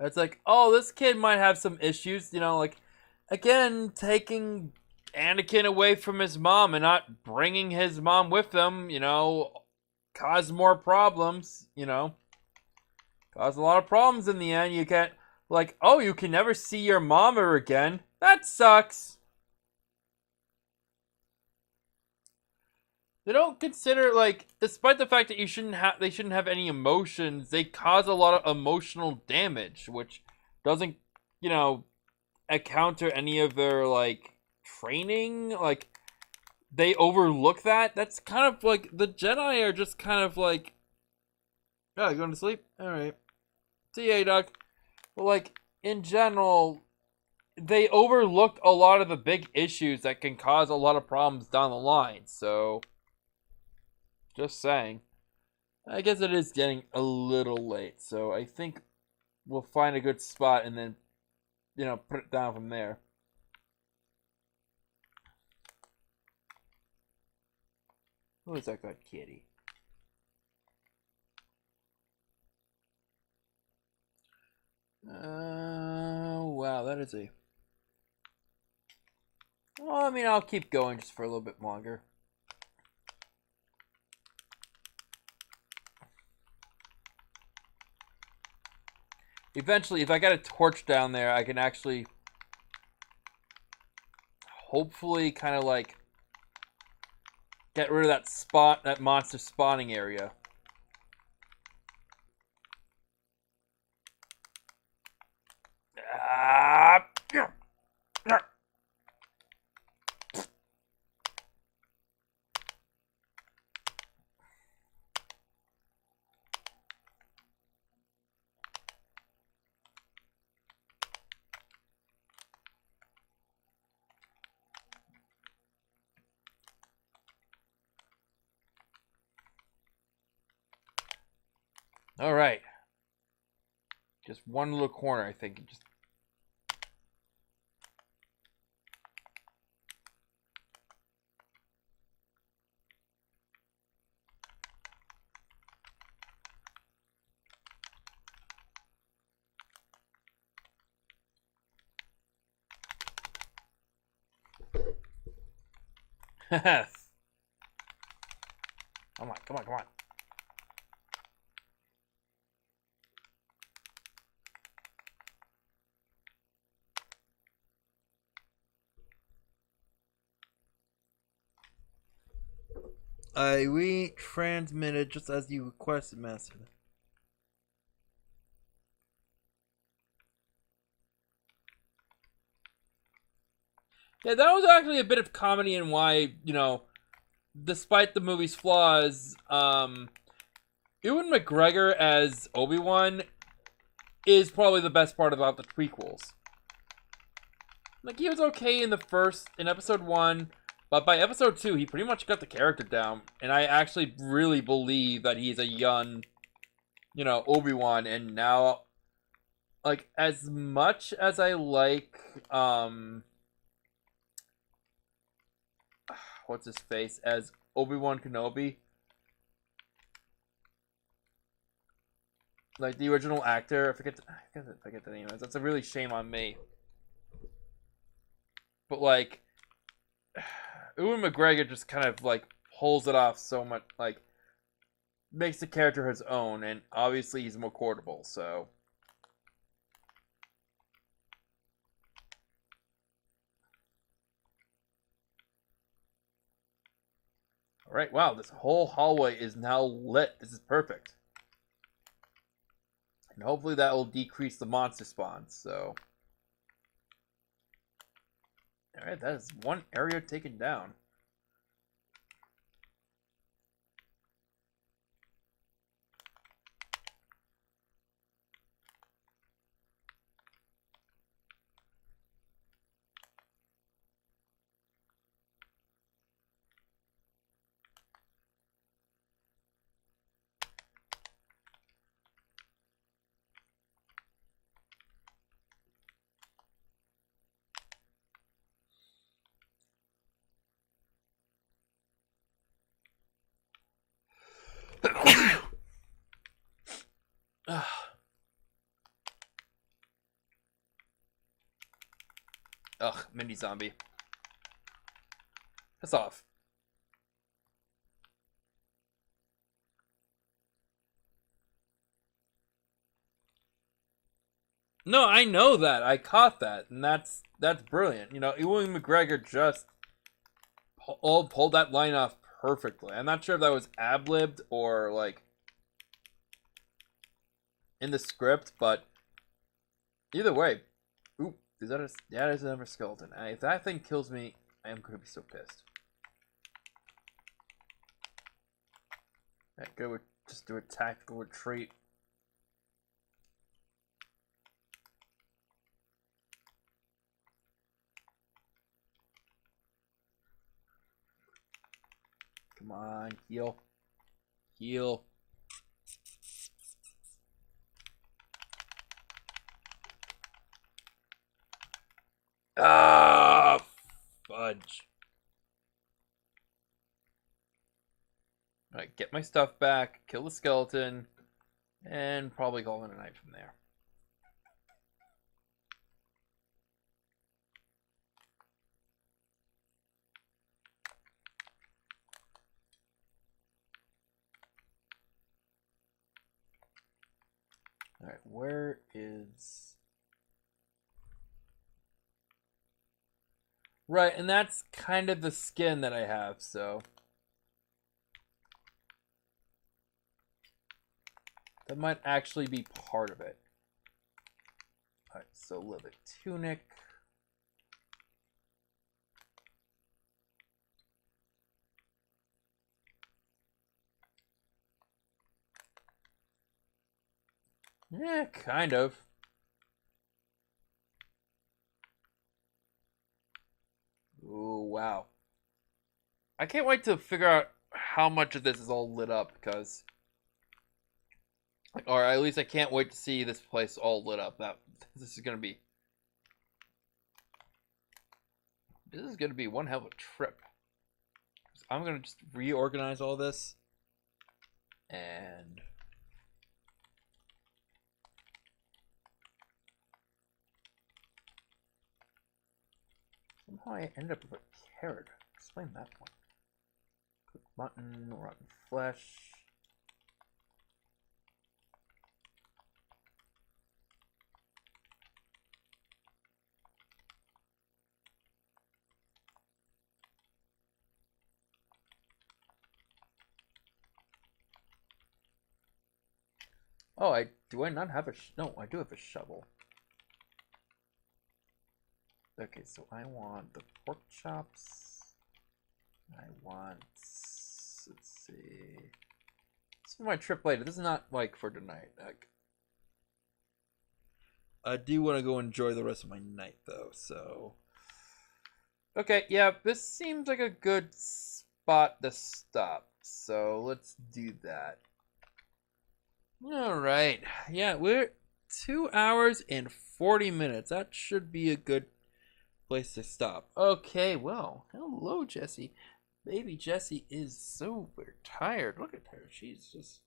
It's like, oh, this kid might have some issues, like, again, taking Anakin away from his mom and not bringing his mom with him, cause more problems, cause a lot of problems in the end. You can't, like, oh, you can never see your mom ever again. That sucks. They don't consider, like, despite the fact that they shouldn't have any emotions, they cause a lot of emotional damage, which doesn't, encounter any of their, like, training. Like, they overlook that. That's kind of like, the Jedi are just kind of like, oh, you going to sleep? Alright. See ya, dog. But, like, in general, they overlooked a lot of the big issues that can cause a lot of problems down the line, so just saying. I guess it is getting a little late, so I think we'll find a good spot and then, put it down from there. Who is that guy, kitty? Wow, that is a... Well, I mean, I'll keep going just for a little bit longer. Eventually, if I got a torch down there, I can actually hopefully kind of like get rid of that monster spawning area. All right. Just one little corner, I think. Just come on, come on, come on. I retransmitted just as you requested, Master. Yeah, that was actually a bit of comedy in why, despite the movie's flaws, Ewan McGregor as Obi-Wan is probably the best part about the prequels. Like, he was okay in episode 1, but by episode 2, he pretty much got the character down, and I actually really believe that he's a young, Obi-Wan, and now, like, as much as I like, what's his face, as Obi-Wan Kenobi, like, the original actor, I forget the name. That's a really shame on me. But, like, Ewan McGregor just kind of, like, pulls it off so much, like, makes the character his own, and obviously he's more quotable, so. Alright, wow, this whole hallway is now lit. This is perfect. And hopefully that will decrease the monster spawns, so. Alright, that is one area taken down. Ugh, mini zombie. That's off. No, I know that. I caught that, and that's brilliant. Ewan McGregor just pulled that line off perfectly. I'm not sure if that was ad-libbed or, like, in the script, but either way. Ooh, that is another skeleton. If that thing kills me, I am going to be so pissed. Alright, just do a tactical retreat. Come on, heal. Heal. Ah, fudge. Alright, get my stuff back, kill the skeleton, and probably call it a night from there. Alright, where is... Right, and that's kind of the skin that I have, so... That might actually be part of it. Alright, so leather tunic. Yeah, kind of. Ooh, wow. I can't wait to figure out how much of this is all lit up, because Or at least I can't wait to see this place all lit up. This is gonna be one hell of a trip. I'm gonna just reorganize all this and somehow I ended up with a carrot. Explain that one. Cooked mutton, rotten flesh. Oh, do I not have a no, I do have a shovel. Okay, so I want the pork chops. I want, let's see. This is for my trip later. This is not like for tonight. I do want to go enjoy the rest of my night though, so. Okay, yeah, this seems like a good spot to stop. So let's do that. All right. Yeah, we're 2 hours and 40 minutes. That should be a good place to stop. Okay, well, hello, Jessie. Baby Jessie is so tired. Look at her. She's just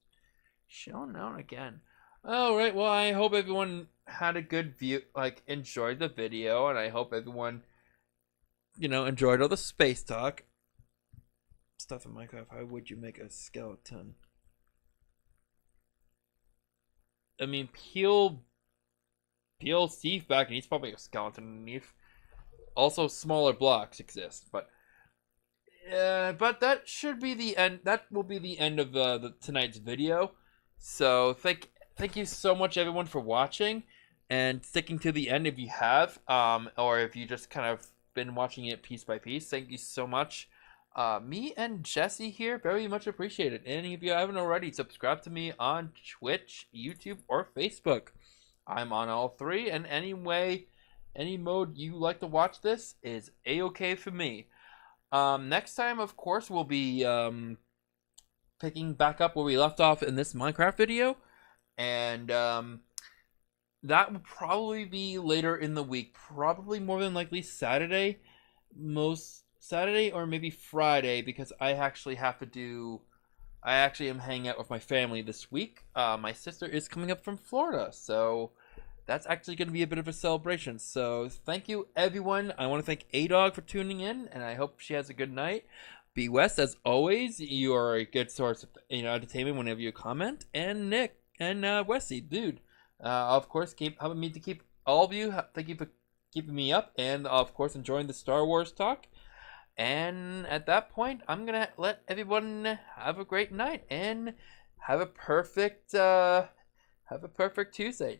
showing out again. All right, well, I hope everyone had a good view, like, enjoyed the video, and I hope everyone, enjoyed all the space talk. Stuff in Minecraft. How would you make a skeleton? I mean, peel Steve back, and he's probably a skeleton underneath. Also, smaller blocks exist, but that should be the end. That will be the end of tonight's video. So thank you so much, everyone, for watching and sticking to the end if you have, or if you just kind of been watching it piece by piece. Thank you so much. Me and Jesse here, very much appreciated. And if you haven't already, subscribe to me on Twitch, YouTube, or Facebook. I'm on all three, and any mode you like to watch this is a-okay for me. Next time, of course, we'll be picking back up where we left off in this Minecraft video, and that will probably be later in the week, probably more than likely Saturday, Saturday or maybe Friday, because I actually am hanging out with my family this week. My sister is coming up from Florida, so that's actually going to be a bit of a celebration. So thank you, everyone. I want to thank A-Dog for tuning in, and I hope she has a good night. B West, as always, you are a good source of entertainment whenever you comment. And Nick and Wesley, dude, of course, keep helping me to keep all of you. Thank you for keeping me up, and of course, enjoying the Star Wars talk. And at that point, I'm gonna let everyone have a great night and have a perfect Tuesday.